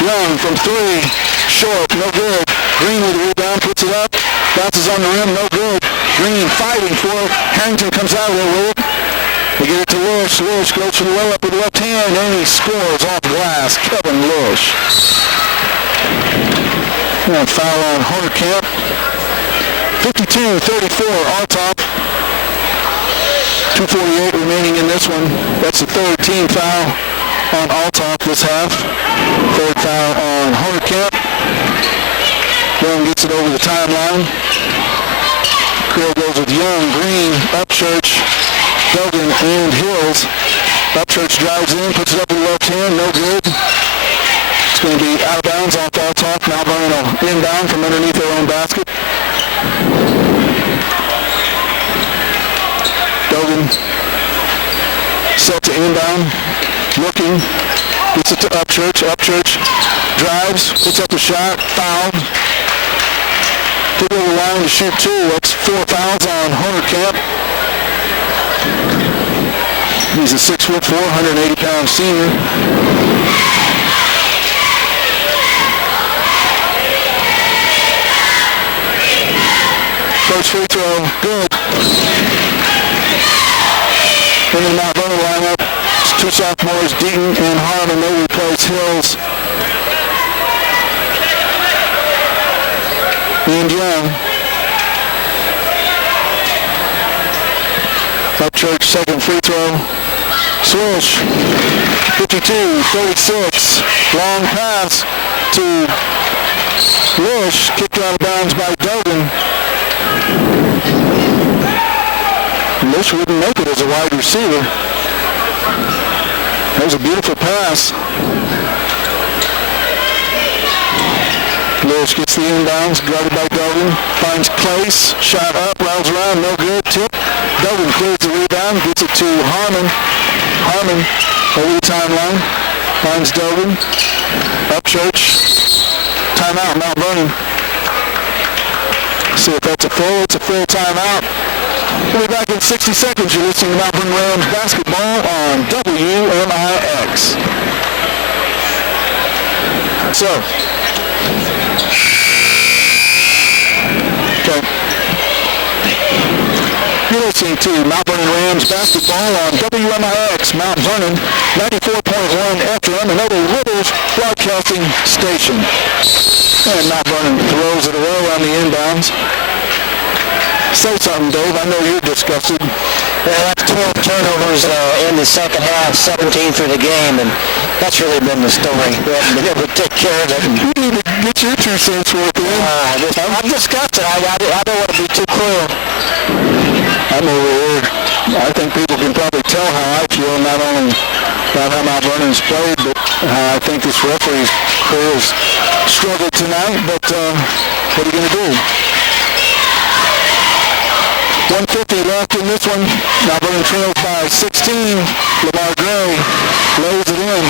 Young from 3. Short. No good. Green with the rebound. Puts it up. Bounces on the rim. No good. Green fighting for it. Harrington comes out of there with it. They get it to Lewis. Lewis goes for the layup with the left hand, and he scores off glass. Kevin Lewis. And foul on Honerkamp. 52-34, Althoff. 2:48 remaining in this one. That's the third team foul on Althoff this half. Third foul on Honerkamp. Young gets it over the timeline. Creel goes with Young, Green, Upchurch. Dogan and Hills. Upchurch drives in, puts it up with the left hand, no good. It's going to be out of bounds off Althoff. Mount Vernon will inbound from underneath their own basket. Dogan set to inbound, looking, gets it to Upchurch. Upchurch drives, puts up the shot, fouled. Took over the line to shoot two. That's 4 fouls on Hunter Camp. He's a 6'4", 180-pound senior. First free throw, good. In the Mount Vernon lineup, it's two sophomores, Deaton and Harmon. They replace Hills and Young. Upchurch, second free throw. Swish, 52-36. Long pass to Lish, kicked out of bounds by Dogan. Lish wouldn't make it as a wide receiver. That was a beautiful pass. Lish gets the inbounds, guarded by Dogan. Finds Clace, shot up, rounds around, no good, tip. Dogan clears the rebound, gets it to Harmon. Harmon over the timeline, finds Dogan. Upchurch, timeout, Mount Vernon. See if that's a full. It's a full timeout. We'll be back in 60 seconds. You're listening to Mount Vernon Rams basketball on WMIX. So, okay. You're listening to Mount Vernon Rams basketball on WMIX, Mount Vernon, 94.1 FM, another Rivers broadcasting station. And Mount Vernon throws it away on the inbounds. Say something, Dave. I know you're disgusted. That's 12 turnovers in the second half, 17 for the game, and that's really been the story. We haven't been able to take care of it. You need to get your 2 cents worth in. I'm disgusted. I don't want to be too cruel. I'm over here. I think people can probably tell how I feel, not only about how Mount Vernon's played, but how I think this referee's crew has struggled tonight. But what are you going to do? 150 left in this one. Mount Vernon trails by 16. Lamar Gray lays it in.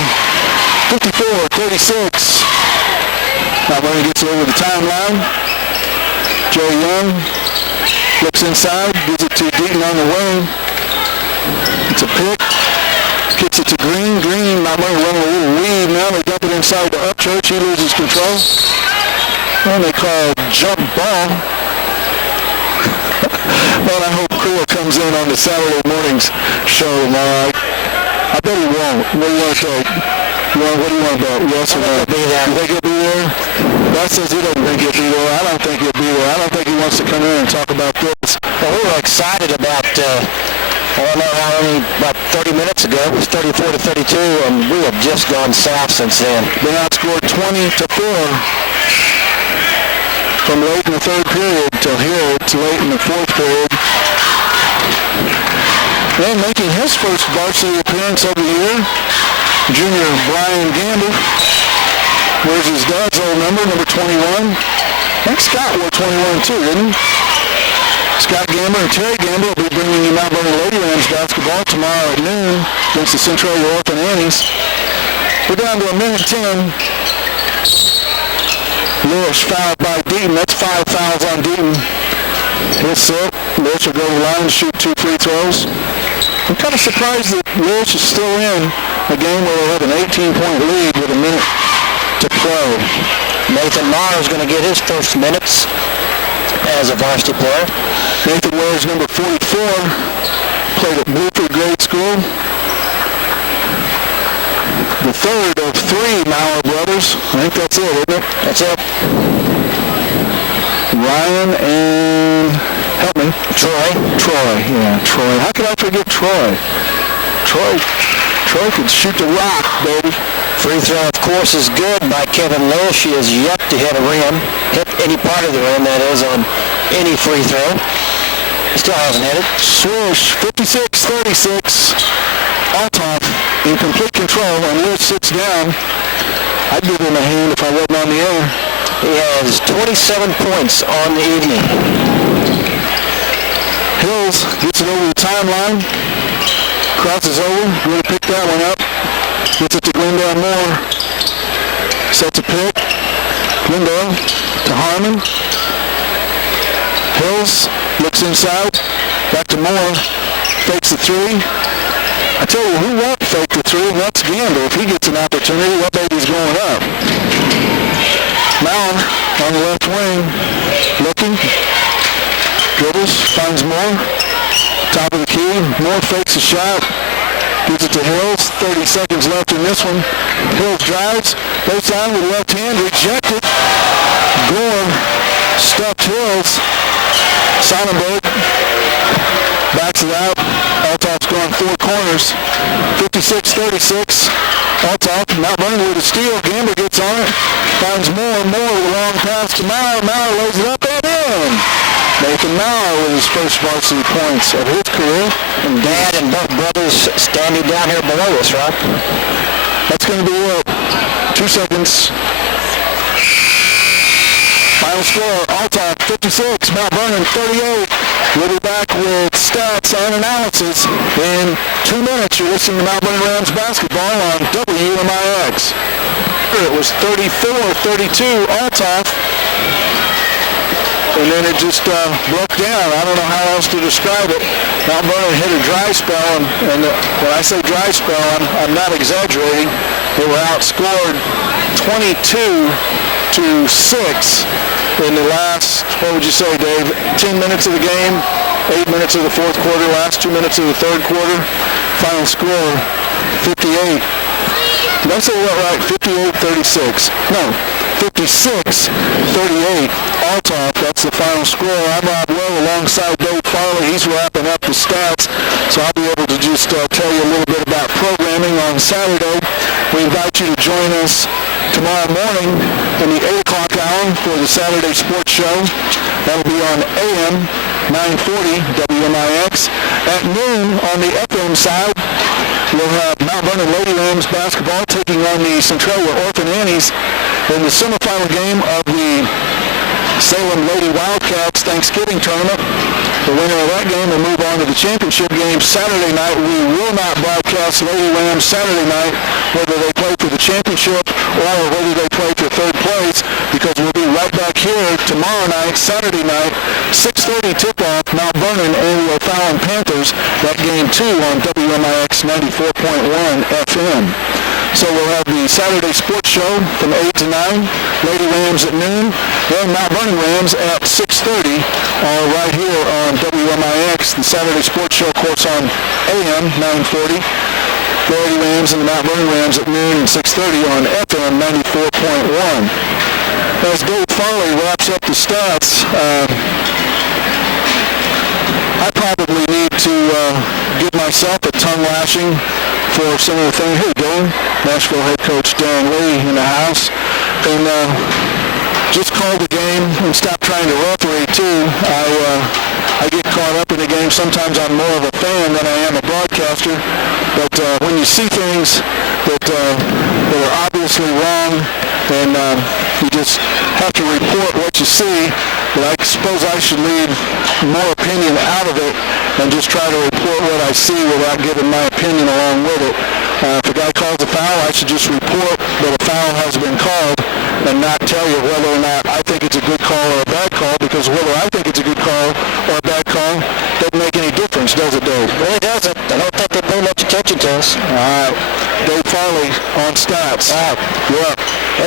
54-36. Mount Vernon gets it over the timeline. Joe Young looks inside, gives it to Deaton on the wing. It's a pick. Kicks it to Green. Green, Mount Vernon running a little weave now. They dump it inside to Upchurch. He loses control. And they call jump ball. Well, I hope Crew comes in on the Saturday morning's show tomorrow. I bet he won't. What do you want to say? What do you want to bet? Yes or no? Be there. You think he'll be there? That says he doesn't think he'll be there. I don't think he'll be there. I don't think he wants to come in and talk about this. Well, we were excited about, I don't know how many, about 30 minutes ago. It was 34-32, and we have just gone south since then. They outscored 20-4. From late in the third period till here, it's late in the fourth period. And making his first varsity appearance of the year, junior Brian Gamble. Wears his dad's old number 21. I think Scott wore 21 too, didn't he? Scott Gamble and Terry Gamble will be bringing you Mount Vernon Lady Rams basketball tomorrow at noon against the Centralia Orphan Annies. We're down to a minute 10. Lewis fouled by Deaton. That's 5 fouls on Deaton. He'll sit. Lewis will go to the line and shoot 2 free throws. I'm kind of surprised that Lewis is still in a game where they have an 18-point lead with a minute to play. Nathan Maher is going to get his first minutes as a varsity player. Nathan wears number 44. Played at Blueford Grade School. The third of 3 Mauer brothers. I think that's it, isn't it? That's it. Ryan and, help me. Troy, yeah, Troy. How could I forget Troy? Troy could shoot the rock, baby. Free throw, of course, is good by Kevin Lish. He has yet to hit a rim, hit any part of the rim, that is, on any free throw. Still hasn't hit it. Swoosh, 56-36. Althoff in complete control, and Lewis sits down. I'd give him a hand if I wasn't on the air. He has 27 points on the evening. Hills gets it over the timeline. Crosses over. Going to pick that one up. Gets it to Glendale Moore. Sets a pick. Glendale to Harmon. Hills looks inside. Back to Moore. Fakes the three. I tell you, who won't fake the three? That's Gander. If he gets an opportunity, that baby's going up. Mauer on the left wing. Looking. Dribbles. Finds Moore. Top of the key. Moore fakes a shot. Gives it to Hills. 30 seconds left in this one. Hills drives. Goes down with left hand. Rejected. Gore stuffed Hills. Sonnenberg backs it out. Althoff's going four corners. 56-36. Althoff, Mount Vernon with a steal. Gamber gets on it. Finds Moore. Moore with a long pass to Mauer. Mauer lays it up and in. Nathan Mauer with his first varsity points of his career. And Dad and both brothers standing down here below us, right? That's going to be it. 2 seconds. Final score, Althoff 56, Mount Vernon 38. We'll be back with stats and analysis in 2 minutes. You're listening to Mount Vernon Rams basketball on WMIX. It was 34-32 Althoff. And then it just broke down. I don't know how else to describe it. Mount Vernon hit a dry spell, and when I say dry spell, I'm not exaggerating. They were outscored 22-6 in the last, what would you say, Dave, 10 minutes of the game, 8 minutes of the fourth quarter, last 2 minutes of the third quarter. Final score, 58. Did I say that right? 58-36. No, 56-38. Althoff, that's the final score. I'm Rob Lowe alongside Dave Farley. He's wrapping up the stats, so I'll be able to just tell you a little bit about programming on Saturday. We invite you to join us tomorrow morning in the 8 o'clock hour for the Saturday Sports Show. That'll be on AM 940 WMIX. At noon on the FM side, we'll have Mount Vernon Lady Rams basketball taking on the Centralia Orphan Annies in the semifinal game of the Salem Lady Wildcats Thanksgiving Tournament. The winner of that game will move on to the championship game Saturday night. We will not broadcast Lady Rams Saturday night, whether they play for the championship or whether they play for third place, because we'll be right back here tomorrow night, Saturday night, 6:30 tip-off, Mount Vernon and the O'Fallon Panthers. That game too on WMIX 94.1 FM. So we'll have the Saturday Sports Show from 8 to 9, Lady Rams at noon, and Mount Vernon Rams at 6:30, all right here on WMIX. The Saturday Sports Show, of course, on AM 940. The Lady Rams and the Mount Vernon Rams at noon and 6:30 on FM 94.1. As Dave Farley wraps up the stats, I probably need to give myself a tongue lashing for some of the things. Hey, Dylan, Nashville head coach Dan Lee in the house. And just call the game and stop trying to referee, too. I get caught up in the game. Sometimes I'm more of a fan than I am a broadcaster. But when you see things that are obviously wrong, and you just have to report what you see, but I suppose I should leave more opinion out of it and just try to report what I see without giving my opinion along with it. If a guy calls a foul, I should just report that a foul has been called and not tell you whether or not I think it's a good call or a bad call, because whether I think it's a good call or a bad call doesn't make any difference, does it, Dave? Well, it doesn't. I don't think they pay much attention to us. All right. Dave Farley on stats. You're up.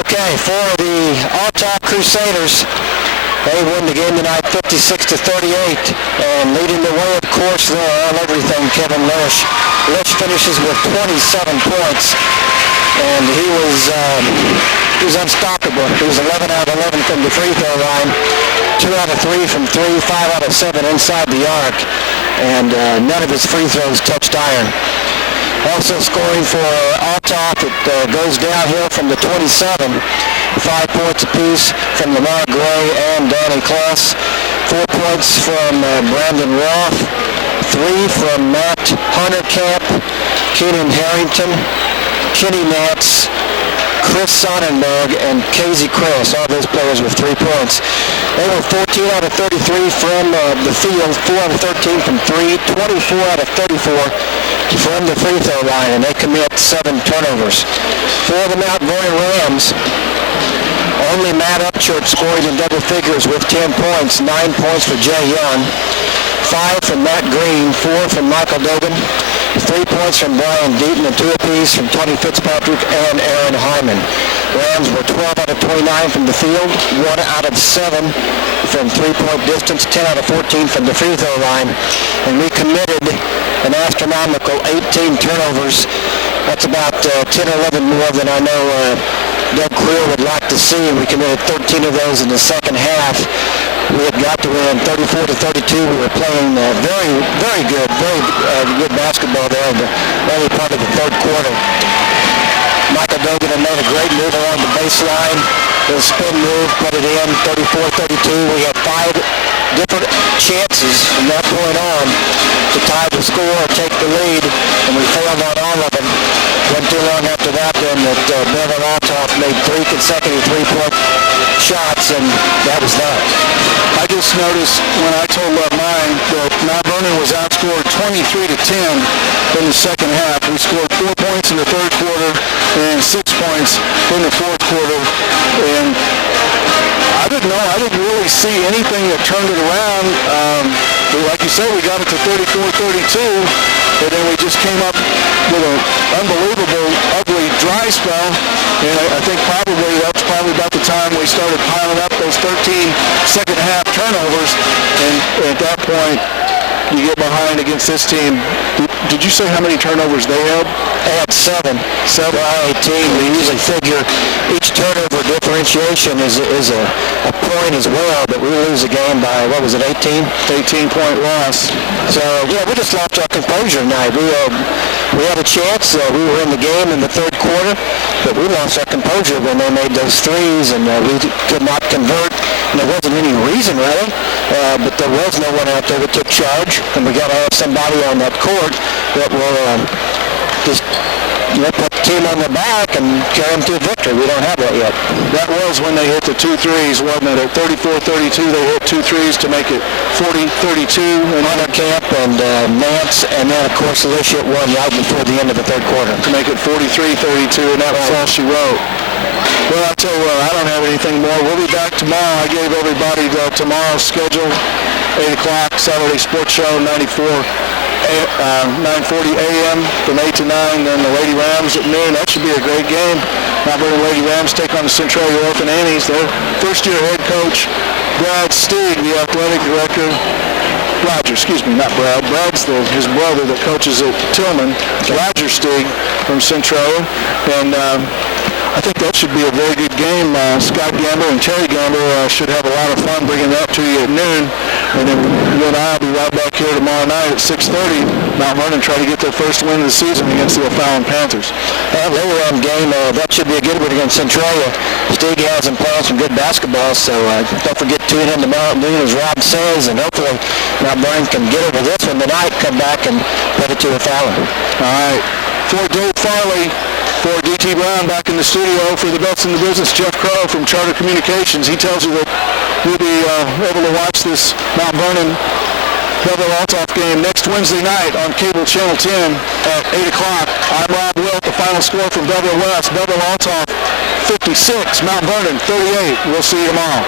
Okay, for the Althoff Crusaders, they won the game tonight 56-38, and leading the way, of course, they're on everything, Kevin Lish. Lish finishes with 27 points, and he was unstoppable. He was 11 out of 11 from the free throw line, 2 out of 3 from 3, 5 out of 7 inside the arc, and none of his free throws touched iron. Also scoring for Althoff, it goes downhill from the 27. 5 points apiece from Lamar Gray and Danny Kloss. 4 points from Brandon Roth, 3 from Matt Hunterkamp, Keenan Harrington, Kenny Nance, Chris Sonnenberg, and Casey Kress, all those players with 3 points. They were 14 out of 33 from the field, 4 out of 13 from 3, 24 out of 34 from the free throw line, and they commit 7 turnovers. For the Mount Vernon Rams, only Matt Upchurch scored in double figures with 10 points, 9 points for Jay Young, 5 from Matt Green, 4 from Michael Dogan, 3 points from Brian Deaton, and 2 apiece from Tony Fitzpatrick and Aaron Hyman. Rams were 12 out of 29 from the field, 1 out of 7 from three-point distance, 10 out of 14 from the free throw line, and we committed an astronomical 18 turnovers. That's about 10 or 11 more than I know Doug Creel would like to see. We committed 13 of those in the second half. We had got to win 34 to 32. We were playing very good basketball there in the early part of the third quarter. Michael Dogan had made a great move along the baseline. The spin move, put it in, 34-32. We had 5 different chances from that point on to tie the score or take the lead, and we failed on all of them. Wasn't too long after that then that Vernon Althoff made 3 consecutive three-point shots, and that was that. I just noticed when I told mine that Mount Vernon was outscored 23 to 10 in the second half. We scored 4 points in the third quarter and 6 points in the fourth quarter. And I didn't really see anything that turned it around. Like you said, we got it to 34-32, and then we just came up with an unbelievable, ugly, dry spell. And I think that's probably about the time we started piling up those 13 second half turnovers. And at that point, you get behind against this team. Did you say how many turnovers they had? They had 7. 7 out of 18. We usually figure each turnover differentiation is a point as well, but we lose the game by, 18? 18-point loss. So, yeah, we just lost our composure tonight. We had a chance. We were in the game in the third quarter, but we lost our composure when they made those threes, and we could not convert. And there wasn't any reason, really, but there was no one out there that took charge, and we got to have somebody on that court that will just put the team on their back and carry them to a victory. We don't have that yet. That was when they hit the 2 threes, wasn't it? At 34-32, they hit 2 threes to make it 40-32. And Hunterkamp and Nance, and then, of course, Alicia hit one right before the end of the third quarter. To make it 43-32, and that was all she wrote. Well, I'll tell you what, I don't have anything more. We'll be back tomorrow. I gave everybody tomorrow's schedule, 8 o'clock, Saturday Sports Show, 9:40 a.m. from 8 to 9, then the Lady Rams at noon. That should be a great game. Mount Vernon Lady Rams take on the Centralia Orphan Annies. Their first-year head coach, Brad Steig, the athletic director. Roger, excuse me, not Brad. Brad's his brother that coaches at Tillman. Roger Steig from Centralia. And I think that should be a very good game. Scott Gamber and Terry Gamber should have a lot of fun bringing that to you at noon. And then you and I will be right back here tomorrow night at 6:30. Mount Vernon try to get their first win of the season against the O'Fallon Panthers. Later on game, that should be a good one against Centralia. Steig has them playing some good basketball, so don't forget to tune in tomorrow at noon, as Rob says, and hopefully Mount Vernon can get over this one tonight, come back and put it to O'Fallon. All right. For Dave Farley, for D.T. Brown back in the studio, for the best in the business, Jeff Crow from Charter Communications. He tells you that you'll be able to watch this Mount Vernon Beverly Althoff game next Wednesday night on Cable Channel 10 at 8 o'clock. I'm Rob Wilt. The final score from Beverly West, Beverly Althoff 56, Mount Vernon 38. We'll see you tomorrow.